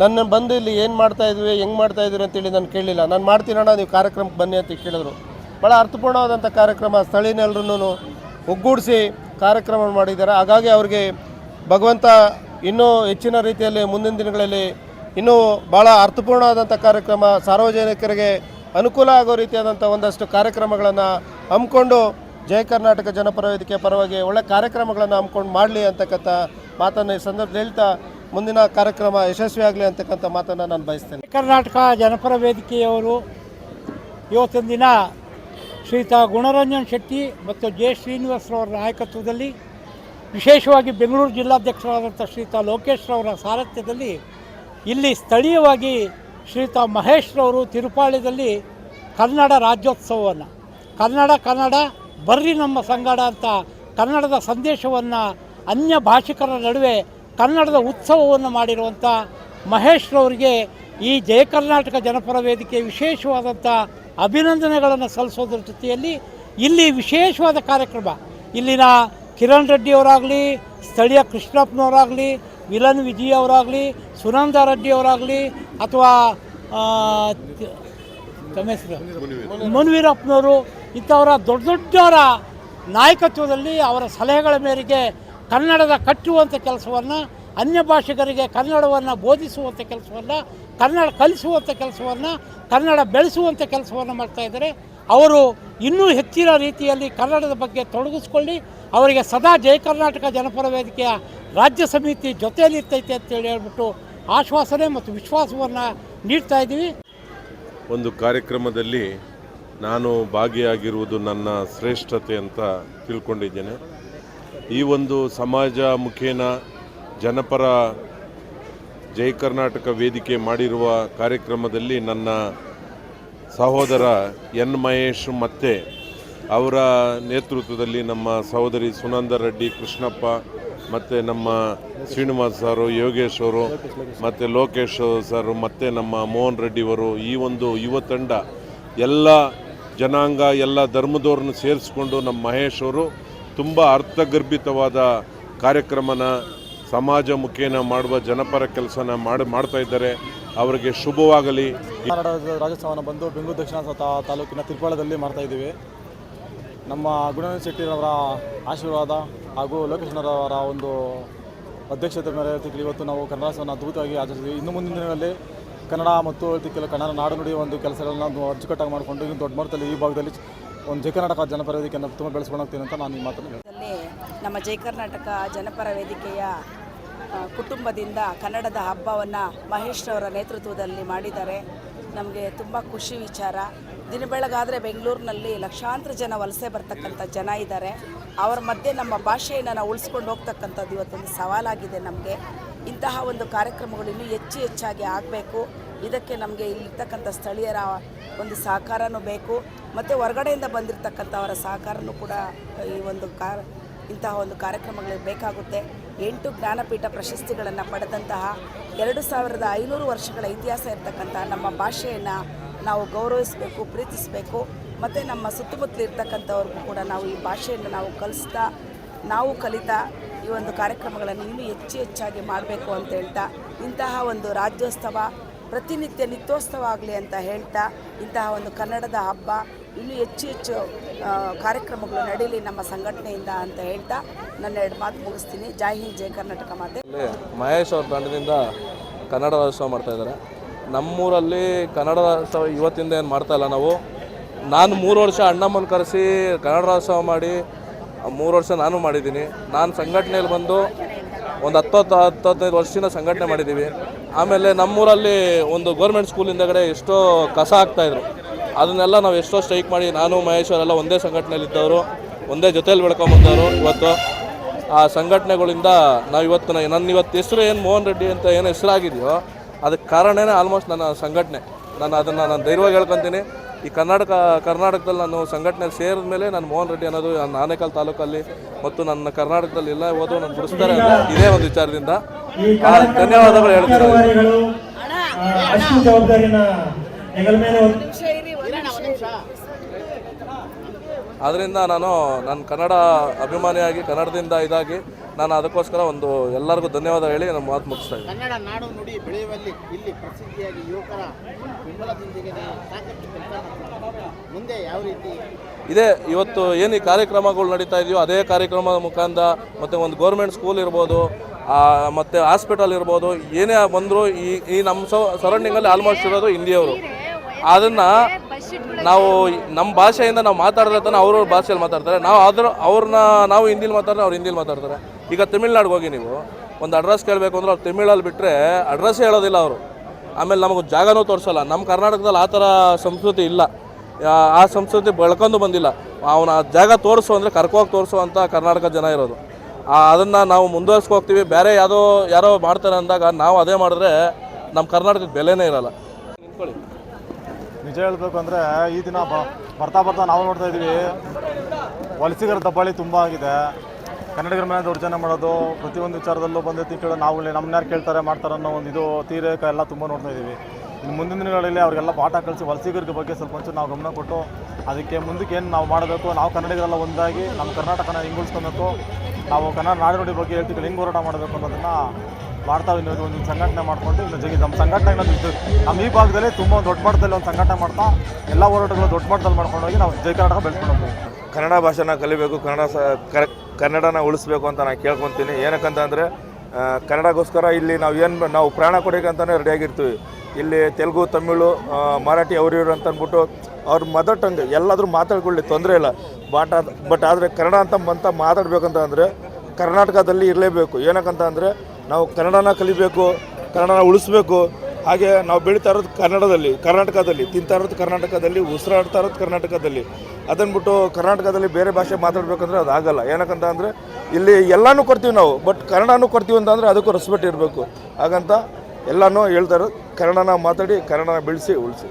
ನನ್ನ ಬಂದು ಇಲ್ಲಿ ಏನು ಮಾಡ್ತಾಯಿದ್ವಿ ಹೆಂಗೆ ಮಾಡ್ತಾಯಿದ್ರಿ ಅಂತೇಳಿ ನಾನು ಕೇಳಲಿಲ್ಲ. ನಾನು ಮಾಡ್ತೀನಣ್ಣ ನೀವು ಕಾರ್ಯಕ್ರಮಕ್ಕೆ ಬನ್ನಿ ಅಂತ ಕೇಳಿದ್ರು. ಭಾಳ ಅರ್ಥಪೂರ್ಣವಾದಂಥ ಕಾರ್ಯಕ್ರಮ, ಸ್ಥಳೀಯರೆಲ್ಲರೂ ಒಗ್ಗೂಡಿಸಿ ಕಾರ್ಯಕ್ರಮ ಮಾಡಿದ್ದಾರೆ. ಹಾಗಾಗಿ ಅವರಿಗೆ ಭಗವಂತ ಇನ್ನೂ ಹೆಚ್ಚಿನ ರೀತಿಯಲ್ಲಿ ಮುಂದಿನ ದಿನಗಳಲ್ಲಿ ಇನ್ನೂ ಭಾಳ ಅರ್ಥಪೂರ್ಣವಾದಂಥ ಕಾರ್ಯಕ್ರಮ, ಸಾರ್ವಜನಿಕರಿಗೆ ಅನುಕೂಲ ಆಗೋ ರೀತಿಯಾದಂಥ ಒಂದಷ್ಟು ಕಾರ್ಯಕ್ರಮಗಳನ್ನು ಹಮ್ಮಿಕೊಂಡು ಜಯ ಕರ್ನಾಟಕ ಜನಪರ ವೇದಿಕೆ ಪರವಾಗಿ ಒಳ್ಳೆ ಕಾರ್ಯಕ್ರಮಗಳನ್ನು ಹಮ್ಮಿಕೊಂಡು ಮಾಡಲಿ ಅಂತಕ್ಕಂಥ ಮಾತನ್ನು ಈ ಸಂದರ್ಭದಲ್ಲಿ ಹೇಳ್ತಾ ಮುಂದಿನ ಕಾರ್ಯಕ್ರಮ ಯಶಸ್ವಿಯಾಗಲಿ ಅಂತಕ್ಕಂಥ ಮಾತನ್ನು ನಾನು ಬಯಸ್ತೇನೆ. ಕರ್ನಾಟಕ ಜನಪರ ವೇದಿಕೆಯವರು ಇವತ್ತಿನ ದಿನ ಶ್ರೀಯುತ ಗುಣರಂಜನ್ ಶೆಟ್ಟಿ ಮತ್ತು ಜೆ ಶ್ರೀನಿವಾಸರವರ ನಾಯಕತ್ವದಲ್ಲಿ, ವಿಶೇಷವಾಗಿ ಬೆಂಗಳೂರು ಜಿಲ್ಲಾಧ್ಯಕ್ಷರಾದಂಥ ಶ್ರೀಯುತ ಲೋಕೇಶ್ರವರ ಸಾರಥ್ಯದಲ್ಲಿ ಇಲ್ಲಿ ಸ್ಥಳೀಯವಾಗಿ ಶ್ರೀಯುತ ಮಹೇಶ್ರವರು ತಿರುಪಾಳ್ಯದಲ್ಲಿ ಕನ್ನಡ ರಾಜ್ಯೋತ್ಸವವನ್ನು ಕನ್ನಡ ಬರ್ರಿ ನಮ್ಮ ಸಂಗಡ ಅಂತ ಕನ್ನಡದ ಸಂದೇಶವನ್ನು ಅನ್ಯ ಭಾಷಿಕರ ನಡುವೆ ಕನ್ನಡದ ಉತ್ಸವವನ್ನು ಮಾಡಿರುವಂಥ ಮಹೇಶ್ರವರಿಗೆ ಈ ಜಯ ಕರ್ನಾಟಕ ಜನಪರ ವೇದಿಕೆ ವಿಶೇಷವಾದಂಥ ಅಭಿನಂದನೆಗಳನ್ನು ಸಲ್ಲಿಸೋದ್ರ ಜೊತೆಯಲ್ಲಿ ಇಲ್ಲಿ ವಿಶೇಷವಾದ ಕಾರ್ಯಕ್ರಮ, ಇಲ್ಲಿನ ಕಿರಣ್ ರೆಡ್ಡಿಯವರಾಗಲಿ, ಸ್ಥಳೀಯ ಕೃಷ್ಣಪ್ಪನವರಾಗಲಿ, ವಿಲನ್ ವಿಜಯ್ ಅವರಾಗಲಿ, ಸುನಂದ ರೆಡ್ಡಿ ಅವರಾಗಲಿ, ಅಥವಾ ತಮ್ಮ ಹೆಸರು ಮುನ್ವೀರಪ್ಪನವರು, ಇಂಥವರ ದೊಡ್ಡವರ ನಾಯಕತ್ವದಲ್ಲಿ ಅವರ ಸಲಹೆಗಳ ಮೇರೆಗೆ ಕನ್ನಡದ ಕಟ್ಟುವಂಥ ಕೆಲಸವನ್ನು, ಅನ್ಯ ಭಾಷಿಗರಿಗೆ ಕನ್ನಡವನ್ನು ಬೋಧಿಸುವಂಥ ಕೆಲಸವನ್ನು, ಕನ್ನಡ ಕಲಿಸುವಂಥ ಕೆಲಸವನ್ನು, ಕನ್ನಡ ಬೆಳೆಸುವಂಥ ಕೆಲಸವನ್ನು ಮಾಡ್ತಾಯಿದ್ದಾರೆ. ಅವರು ಇನ್ನೂ ಹೆಚ್ಚಿನ ರೀತಿಯಲ್ಲಿ ಕನ್ನಡದ ಬಗ್ಗೆ ತೊಡಗಿಸ್ಕೊಳ್ಳಿ, ಅವರಿಗೆ ಸದಾ ಜಯ ಕರ್ನಾಟಕ ಜನಪರ ವೇದಿಕೆಯ ರಾಜ್ಯ ಸಮಿತಿ ಜೊತೆಯಲ್ಲಿರ್ತೈತೆ ಅಂತೇಳಿ ಹೇಳ್ಬಿಟ್ಟು ಆಶ್ವಾಸನೆ ಮತ್ತು ವಿಶ್ವಾಸವನ್ನು ನೀಡ್ತಾ ಇದ್ದೀವಿ. ಒಂದು ಕಾರ್ಯಕ್ರಮದಲ್ಲಿ ನಾನು ಭಾಗಿಯಾಗಿರುವುದು ನನ್ನ ಶ್ರೇಷ್ಠತೆ ಅಂತ ತಿಳ್ಕೊಂಡಿದ್ದೇನೆ. ಈ ಒಂದು ಸಮಾಜ ಮುಖೇನ ಜನಪರ ಜೈ ಕರ್ನಾಟಕ ವೇದಿಕೆ ಮಾಡಿರುವ ಕಾರ್ಯಕ್ರಮದಲ್ಲಿ ನನ್ನ ಸಹೋದರ ಎನ್ ಮಹೇಶ್ ಮತ್ತು ಅವರ ನೇತೃತ್ವದಲ್ಲಿ ನಮ್ಮ ಸಹೋದರಿ ಸುನಂದ ರೆಡ್ಡಿ, ಕೃಷ್ಣಪ್ಪ ಮತ್ತು ನಮ್ಮ ಶ್ರೀನಿವಾಸ್ ಸರು, ಯೋಗೇಶ್ ಅವರು ಮತ್ತು ಲೋಕೇಶ್ ಸರ್ ಮತ್ತು ನಮ್ಮ ಮೋಹನ್ ರೆಡ್ಡಿಯವರು, ಈ ಒಂದು ಯುವ ತಂಡ ಎಲ್ಲ ಜನಾಂಗ ಎಲ್ಲ ಧರ್ಮದವ್ರನ್ನ ಸೇರಿಸ್ಕೊಂಡು ನಮ್ಮ ಮಹೇಶ್ ಅವರು ತುಂಬ ಅರ್ಥಗರ್ಭಿತವಾದ ಕಾರ್ಯಕ್ರಮನ ಸಮಾಜ ಮುಖೇನ ಮಾಡುವ ಜನಪರ ಕೆಲಸನ ಮಾಡ್ತಾ ಇದ್ದಾರೆ. ಅವರಿಗೆ ಶುಭವಾಗಲಿ. ಕನ್ನಡ ರಾಜ್ಯೋತ್ಸವನ ಬಂದು ಬೆಂಗಳೂರು ದಕ್ಷಿಣ ತಾಲೂಕಿನ ತಿರುಪಾಳ್ಯದಲ್ಲಿ ಮಾಡ್ತಾಯಿದ್ದೀವಿ. ನಮ್ಮ ಗುಣರಂಜನ್ ಶೆಟ್ಟಿರವರ ಆಶೀರ್ವಾದ ಹಾಗೂ ಲೋಕೇಶ್ವರವರ ಒಂದು ಅಧ್ಯಕ್ಷತೆ ಮೇರೆಗೆ ಇವತ್ತು ನಾವು ಕನ್ನಡೋತ್ಸವನ ಅದ್ಭುತವಾಗಿ ಆಚರಿಸಿದ್ವಿ. ಇನ್ನು ಮುಂದಿನ ದಿನಗಳಲ್ಲಿ ಕನ್ನಡ ಮತ್ತು ಕೆಲವು ಕನ್ನಡ ನಾಡು ನುಡಿ ಒಂದು ಕೆಲಸಗಳನ್ನ ಅಚ್ಚುಕಟ್ಟಾಗಿ ಮಾಡಿಕೊಂಡು ಇನ್ನು ದೊಡ್ಡ ಮಟ್ಟದಲ್ಲಿ ಈ ಭಾಗದಲ್ಲಿ ಒಂದು ಜಯ ಕರ್ನಾಟಕ ಜನಪರ ವೇದಿಕೆಯನ್ನು ತುಂಬ ಬೆಳೆಸ್ಕೊಂಡು ಹೋಗ್ತೀನಿ ಅಂತ ನಾನು ಈ ಮಾತನ್ನು ಹೇಳ್ತೀನಿ. ನಮ್ಮ ಜಯ ಕರ್ನಾಟಕ ಜನಪರ ವೇದಿಕೆಯ ಕುಟುಂಬದಿಂದ ಕನ್ನಡದ ಹಬ್ಬವನ್ನು ಮಹೇಶ್ರವರ ನೇತೃತ್ವದಲ್ಲಿ ಮಾಡಿದ್ದಾರೆ. ನಮಗೆ ತುಂಬ ಖುಷಿ ವಿಚಾರ. ದಿನ ಬೆಳಗಾದರೆ ಬೆಂಗಳೂರಿನಲ್ಲಿ ಲಕ್ಷಾಂತರ ಜನ ವಲಸೆ ಬರ್ತಕ್ಕಂಥ ಜನ ಇದ್ದಾರೆ. ಅವರ ಮಧ್ಯೆ ನಮ್ಮ ಭಾಷೆಯನ್ನು ನಾವು ಉಳಿಸ್ಕೊಂಡು ಹೋಗ್ತಕ್ಕಂಥದ್ದು ಇವತ್ತೊಂದು ಸವಾಲಾಗಿದೆ ನಮಗೆ. ಇಂತಹ ಒಂದು ಕಾರ್ಯಕ್ರಮಗಳು ಇನ್ನೂ ಹೆಚ್ಚಾಗಿ ಆಗಬೇಕು. ಇದಕ್ಕೆ ನಮಗೆ ಇಲ್ಲಿರ್ತಕ್ಕಂಥ ಸ್ಥಳೀಯರ ಒಂದು ಸಹಕಾರನೂ ಬೇಕು, ಮತ್ತು ಹೊರಗಡೆಯಿಂದ ಬಂದಿರತಕ್ಕಂಥವರ ಸಹಕಾರನೂ ಕೂಡ ಈ ಒಂದು ಇಂತಹ ಒಂದು ಕಾರ್ಯಕ್ರಮಗಳಿಗೆ ಬೇಕಾಗುತ್ತೆ. 8 ಜ್ಞಾನಪೀಠ ಪ್ರಶಸ್ತಿಗಳನ್ನು ಪಡೆದಂತಹ 2500 ವರ್ಷಗಳ ಇತಿಹಾಸ ಇರತಕ್ಕಂಥ ನಮ್ಮ ಭಾಷೆಯನ್ನು ನಾವು ಗೌರವಿಸಬೇಕು, ಪ್ರೀತಿಸಬೇಕು. ಮತ್ತು ನಮ್ಮ ಸುತ್ತಮುತ್ತಲು ಇರ್ತಕ್ಕಂಥವ್ರಿಗೂ ಕೂಡ ನಾವು ಈ ಭಾಷೆಯನ್ನು ನಾವು ಕಲಿತಾ ಈ ಒಂದು ಕಾರ್ಯಕ್ರಮಗಳನ್ನು ಇನ್ನೂ ಹೆಚ್ಚಾಗಿ ಮಾಡಬೇಕು ಅಂತ ಹೇಳ್ತಾ, ಇಂತಹ ಒಂದು ರಾಜ್ಯೋತ್ಸವ ಪ್ರತಿನಿತ್ಯ ನಿತ್ಯೋತ್ಸವ ಆಗಲಿ ಅಂತ ಹೇಳ್ತಾ, ಇಂತಹ ಒಂದು ಕನ್ನಡದ ಹಬ್ಬ ಇನ್ನೂ ಹೆಚ್ಚು ಕಾರ್ಯಕ್ರಮಗಳು ನಡೀಲಿ ನಮ್ಮ ಸಂಘಟನೆಯಿಂದ ಅಂತ ಹೇಳ್ತಾ ನನ್ನ 2 ಮಾತು ಮುಗಿಸ್ತೀನಿ. ಜೈ ಹಿಂದ್, ಜೈ ಕರ್ನಾಟಕ ಮಾತೆ. ಮಹೇಶ್ ಅವ್ರ ತಂಡದಿಂದ ಕನ್ನಡ ರಾಜ್ಯೋತ್ಸವ ಮಾಡ್ತಾಯಿದ್ದಾರೆ. ನಮ್ಮೂರಲ್ಲಿ ಕನ್ನಡ ರಾಜ್ಯೋತ್ಸವ ಇವತ್ತಿಂದ ಏನು ಮಾಡ್ತಾಯಿಲ್ಲ ನಾವು. ನಾನು 3 ವರ್ಷ ಅಣ್ಣಮ್ಮನ ಕರೆಸಿ ಕನ್ನಡ ರಾಜ್ಯೋತ್ಸವ ಮಾಡಿ 3 ವರ್ಷ ನಾನು ಮಾಡಿದ್ದೀನಿ. ನಾನು ಸಂಘಟನೆಯಲ್ಲಿ ಬಂದು ಒಂದು 10-15 ವರ್ಷದಿಂದ ಸಂಘಟನೆ ಮಾಡಿದ್ದೀವಿ. ಆಮೇಲೆ ನಮ್ಮೂರಲ್ಲಿ ಒಂದು ಗೌರ್ಮೆಂಟ್ ಸ್ಕೂಲಿಂದಗಡೆ ಎಷ್ಟೋ ಕಸ ಹಾಕ್ತಾಯಿದ್ರು. ಅದನ್ನೆಲ್ಲ ನಾವು ಎಷ್ಟೋ ಸ್ಟ್ರೈಕ್ ಮಾಡಿ ನಾನು ಮಹೇಶ್ವರೆಲ್ಲ ಒಂದೇ ಸಂಘಟನೆಯಲ್ಲಿದ್ದವರು, ಒಂದೇ ಜೊತೆಯಲ್ಲಿ ಬೆಳ್ಕೊಂಬಂದವರು. ಇವತ್ತು ಆ ಸಂಘಟನೆಗಳಿಂದ ನಾವು ಇವತ್ತು ನನ್ನ ಇವತ್ತು ಹೆಸರು ಏನು ಮೋಹನ್ ರೆಡ್ಡಿ ಅಂತ ಏನು ಹೆಸರಾಗಿದೆಯೋ ಅದಕ್ಕೆ ಕಾರಣನೇ ಆಲ್ಮೋಸ್ಟ್ ನನ್ನ ಸಂಘಟನೆ. ನಾನು ಧೈರ್ಯವಾಗಿ ಹೇಳ್ಕೊತೀನಿ. ಈ ಕರ್ನಾಟಕದಲ್ಲಿ ನಾನು ಸಂಘಟನೆಯಲ್ಲಿ ಸೇರಿದ ಮೇಲೆ ನಾನು ಮೋಹನ್ ರೆಡ್ಡಿ ಅನ್ನೋದು ನನ್ನ ಆನೇಕಲ್ ತಾಲೂಕಲ್ಲಿ ಮತ್ತು ನನ್ನ ಕರ್ನಾಟಕದಲ್ಲಿ ಎಲ್ಲ ಹೋದ್ರು ನಾನು ಬಿಡಿಸ್ತಾರೆ ಅಂತ ಇದೇ ಒಂದು ವಿಚಾರದಿಂದ ಧನ್ಯವಾದಗಳು ಹೇಳ್ತೀನಿ. ಅಷ್ಟು ಜವಾಬ್ದಾರಿನ ಹೆಗಲ ಮೇಲೆ ಆದ್ದರಿಂದ ನನ್ನ ಕನ್ನಡ ಅಭಿಮಾನಿಯಾಗಿ ಕನ್ನಡದಿಂದ ಇದಾಗಿ ನಾನು ಅದಕ್ಕೋಸ್ಕರ ಒಂದು ಎಲ್ಲರಿಗೂ ಧನ್ಯವಾದ ಹೇಳಿ ನಾನು ಮಾತು ಮುಗಿಸ್ತಾ ಇದ್ದೀನಿ. ಕನ್ನಡ ನಾಡು ನುಡಿ ಬೆಳೆಯುವಲ್ಲಿ ಇಲ್ಲಿ ಪ್ರಸಿದ್ಧಿಯಾಗಿ ಯುವಕರ ಬೆಂಬಲದೊಂದಿಗೆ ಸಾಕಷ್ಟು ಕೆಲಸ ಮಾಡ್ತಾರೆ. ಮುಂದೆ ಯಾವ ರೀತಿ ಇದೆ ಇವತ್ತು ಏನು ಈ ಕಾರ್ಯಕ್ರಮಗಳು ನಡೀತಾ ಇದೆಯೋ ಅದೇ ಕಾರ್ಯಕ್ರಮದ ಮುಖಾಂತರ ಮತ್ತು ಒಂದು ಗೌರ್ಮೆಂಟ್ ಸ್ಕೂಲ್ ಇರ್ಬೋದು ಮತ್ತು ಹಾಸ್ಪಿಟಲ್ ಇರ್ಬೋದು, ಏನೇ ಬಂದರೂ ಈ ನಮ್ಮ ಸರೌಂಡಿಂಗಲ್ಲಿ ಆಲ್ಮೋಸ್ಟ್ ಇರೋದು ಹಿಂದಿಯವರು. ಅದನ್ನು ನಾವು ನಮ್ಮ ಭಾಷೆಯಿಂದ ನಾವು ಮಾತಾಡಿದ್ರೆ ತಾನೆ ಅವ್ರ ಭಾಷೆಯಲ್ಲಿ ಮಾತಾಡ್ತಾರೆ. ನಾವು ಹಿಂದಿಲಿ ಮಾತಾಡಿದ್ರೆ ಅವ್ರು ಹಿಂದಿಲಿ ಮಾತಾಡ್ತಾರೆ. ಈಗ ತಮಿಳ್ನಾಡಿಗೆ ಹೋಗಿ ನೀವು ಒಂದು ಅಡ್ರೆಸ್ ಕೇಳಬೇಕು ಅಂದ್ರೆ ಅವ್ರು ತಮಿಳಲ್ಲಿ ಬಿಟ್ಟರೆ ಅಡ್ರೆಸ್ಸೇ ಹೇಳೋದಿಲ್ಲ ಅವರು. ಆಮೇಲೆ ನಮಗೆ ಜಾಗನೂ ತೋರಿಸೋಲ್ಲ. ನಮ್ಮ ಕರ್ನಾಟಕದಲ್ಲಿ ಆ ಥರ ಸಂಸ್ಕೃತಿ ಇಲ್ಲ, ಆ ಸಂಸ್ಕೃತಿ ಬೆಳ್ಕೊಂಡು ಬಂದಿಲ್ಲ. ಅವನ ಜಾಗ ತೋರಿಸು ಅಂದರೆ ಕರ್ಕೋಗಿ ತೋರಿಸು ಅಂತ ಕರ್ನಾಟಕ ಜನ ಇರೋದು. ಅದನ್ನು ನಾವು ಮುಂದುವರ್ಸ್ಕೋಗ್ತೀವಿ. ಬೇರೆ ಯಾರೋ ಮಾಡ್ತಾರೆ ಅಂದಾಗ ನಾವು ಅದೇ ಮಾಡಿದ್ರೆ ನಮ್ಮ ಕರ್ನಾಟಕಕ್ಕೆ ಬೆಲೆನೇ ಇರೋಲ್ಲ. ನಿಂತ್ಕೊಳ್ಳಿ. ನಿಜ ಹೇಳಬೇಕು ಅಂದರೆ ಈ ದಿನ ಬರ್ತಾ ನಾವು ನೋಡ್ತಾ ಇದ್ದೀವಿ, ವಲಸಿಗರ ದಬ್ಬಾಳಿ ತುಂಬ ಆಗಿದೆ. ಕನ್ನಡಿಗರ ಮೇಲೆ ದೌರ್ಜನ್ಯ ಮಾಡೋದು, ಪ್ರತಿಯೊಂದು ವಿಚಾರದಲ್ಲೂ ಬಂದು ಕೇಳೋ ನಾವು ನಮ್ಮನ್ನ ಯಾರು ಕೇಳ್ತಾರೆ ಮಾಡ್ತಾರೆ ಅನ್ನೋ ಒಂದು ಇದು ತೀರೇಕ ಎಲ್ಲ ತುಂಬ ನೋಡ್ತಾ ಇದ್ದೀವಿ. ಇನ್ನು ಮುಂದಿನ ದಿನಗಳಲ್ಲಿ ಅವರಿಗೆಲ್ಲ ಪಾಠ ಕಲಿಸಿ ವಲಸಿಗರ ಬಗ್ಗೆ ಸ್ವಲ್ಪ ಒಂಚೂರು ನಾವು ಗಮನ ಕೊಟ್ಟು ಅದಕ್ಕೆ ಮುಂದಕ್ಕೆ ಏನು ನಾವು ಮಾಡಬೇಕು, ನಾವು ಕನ್ನಡಿಗರೆಲ್ಲ ಒಂದಾಗಿ ನಮ್ಮ ಕರ್ನಾಟಕನ ಹೆಂಗೆ ಉಳಿಸ್ಕೊಬೇಕು, ನಾವು ಕನ್ನಡ ನಾಡುನುಡಿ ಬಗ್ಗೆ ಹೇಳ್ತೀವಿ ಹೆಂಗೆ ಹೋರಾಟ ಮಾಡಬೇಕು ಅನ್ನೋದನ್ನು ಮಾಡ್ತಾವೆ. ಇನ್ನೊಂದು ಒಂದು ಸಂಘಟನೆ ಮಾಡಿಕೊಂಡು ಇನ್ನು ನಮ್ಮ ಸಂಘಟನೆ ನಮ್ಮ ಈ ಭಾಗದಲ್ಲಿ ತುಂಬ ದೊಡ್ಡ ಮಟ್ಟದಲ್ಲಿ ಒಂದು ಸಂಘಟನೆ ಮಾಡ್ತಾ ಎಲ್ಲ ಹೋರಾಟಗಳು ದೊಡ್ಡ ಮಟ್ಟದಲ್ಲಿ ಮಾಡ್ಕೊಂಡೋಗಿ ನಾವು ಜೈ ಕರ್ನಾಟಕ ಬೆಳೆಸ್ಕೊಂಡು ಹೋಗ್ತೀವಿ. ಕನ್ನಡ ಭಾಷೆನ ಕಲಿಬೇಕು, ಕನ್ನಡನ ಉಳಿಸ್ಬೇಕು ಅಂತ ನಾನು ಕೇಳ್ಕೊತೀನಿ. ಏನಕ್ಕಂತಂದರೆ ಕನ್ನಡಗೋಸ್ಕರ ಇಲ್ಲಿ ನಾವು ಪ್ರಾಣ ಕೊಡೋಕ್ಕಂತಲೇ ರೆಡಿಯಾಗಿರ್ತೀವಿ. ಇಲ್ಲಿ ತೆಲುಗು, ತಮಿಳು, ಮರಾಠಿ ಇವರು ಅಂತ ಅಂದ್ಬಿಟ್ಟು ಅವ್ರ ಮದರ್ ಟಂಗ್ ಎಲ್ಲಾದರೂ ಮಾತಾಡ್ಕೊಳ್ಳಿ, ತೊಂದರೆ ಇಲ್ಲ. ಬಟ್ ಆದರೆ ಕನ್ನಡ ಅಂತ ಮಾತಾಡಬೇಕಂತ ಅಂದರೆ ಕರ್ನಾಟಕದಲ್ಲಿ ಇರಲೇಬೇಕು. ಏನಕ್ಕಂತ ಅಂದರೆ ನಾವು ಕನ್ನಡನ ಕಲಿಬೇಕು, ಕನ್ನಡನ ಉಳಿಸ್ಬೇಕು. ಹಾಗೆ ನಾವು ಬೆಳೀತಾ ಇರೋದು ಕರ್ನಾಟಕದಲ್ಲಿ ತಿಂತಾ ಇರೋದು ಕರ್ನಾಟಕದಲ್ಲಿ, ಉಸಿರಾಡ್ತಾ ಇರೋದು ಕರ್ನಾಟಕದಲ್ಲಿ. ಅದನ್ಬಿಟ್ಟು ಕರ್ನಾಟಕದಲ್ಲಿ ಬೇರೆ ಭಾಷೆ ಮಾತಾಡಬೇಕಂದ್ರೆ ಅದು ಆಗಲ್ಲ. ಏನಕ್ಕಂತ ಅಂದರೆ ಇಲ್ಲಿ ಎಲ್ಲನೂ ಕೊಡ್ತೀವಿ ನಾವು, ಬಟ್ ಕನ್ನಡನೂ ಕೊಡ್ತೀವಿ ಅಂತಂದರೆ ಅದಕ್ಕೂ ರೆಸ್ಪೆಕ್ಟ್ ಇರಬೇಕು. ಹಾಗಂತ ಎಲ್ಲನೂ ಹೇಳ್ತಾ ಇರೋದು ಕನ್ನಡನ ಮಾತಾಡಿ, ಕನ್ನಡನ ಬೆಳೆಸಿ ಉಳಿಸಿ.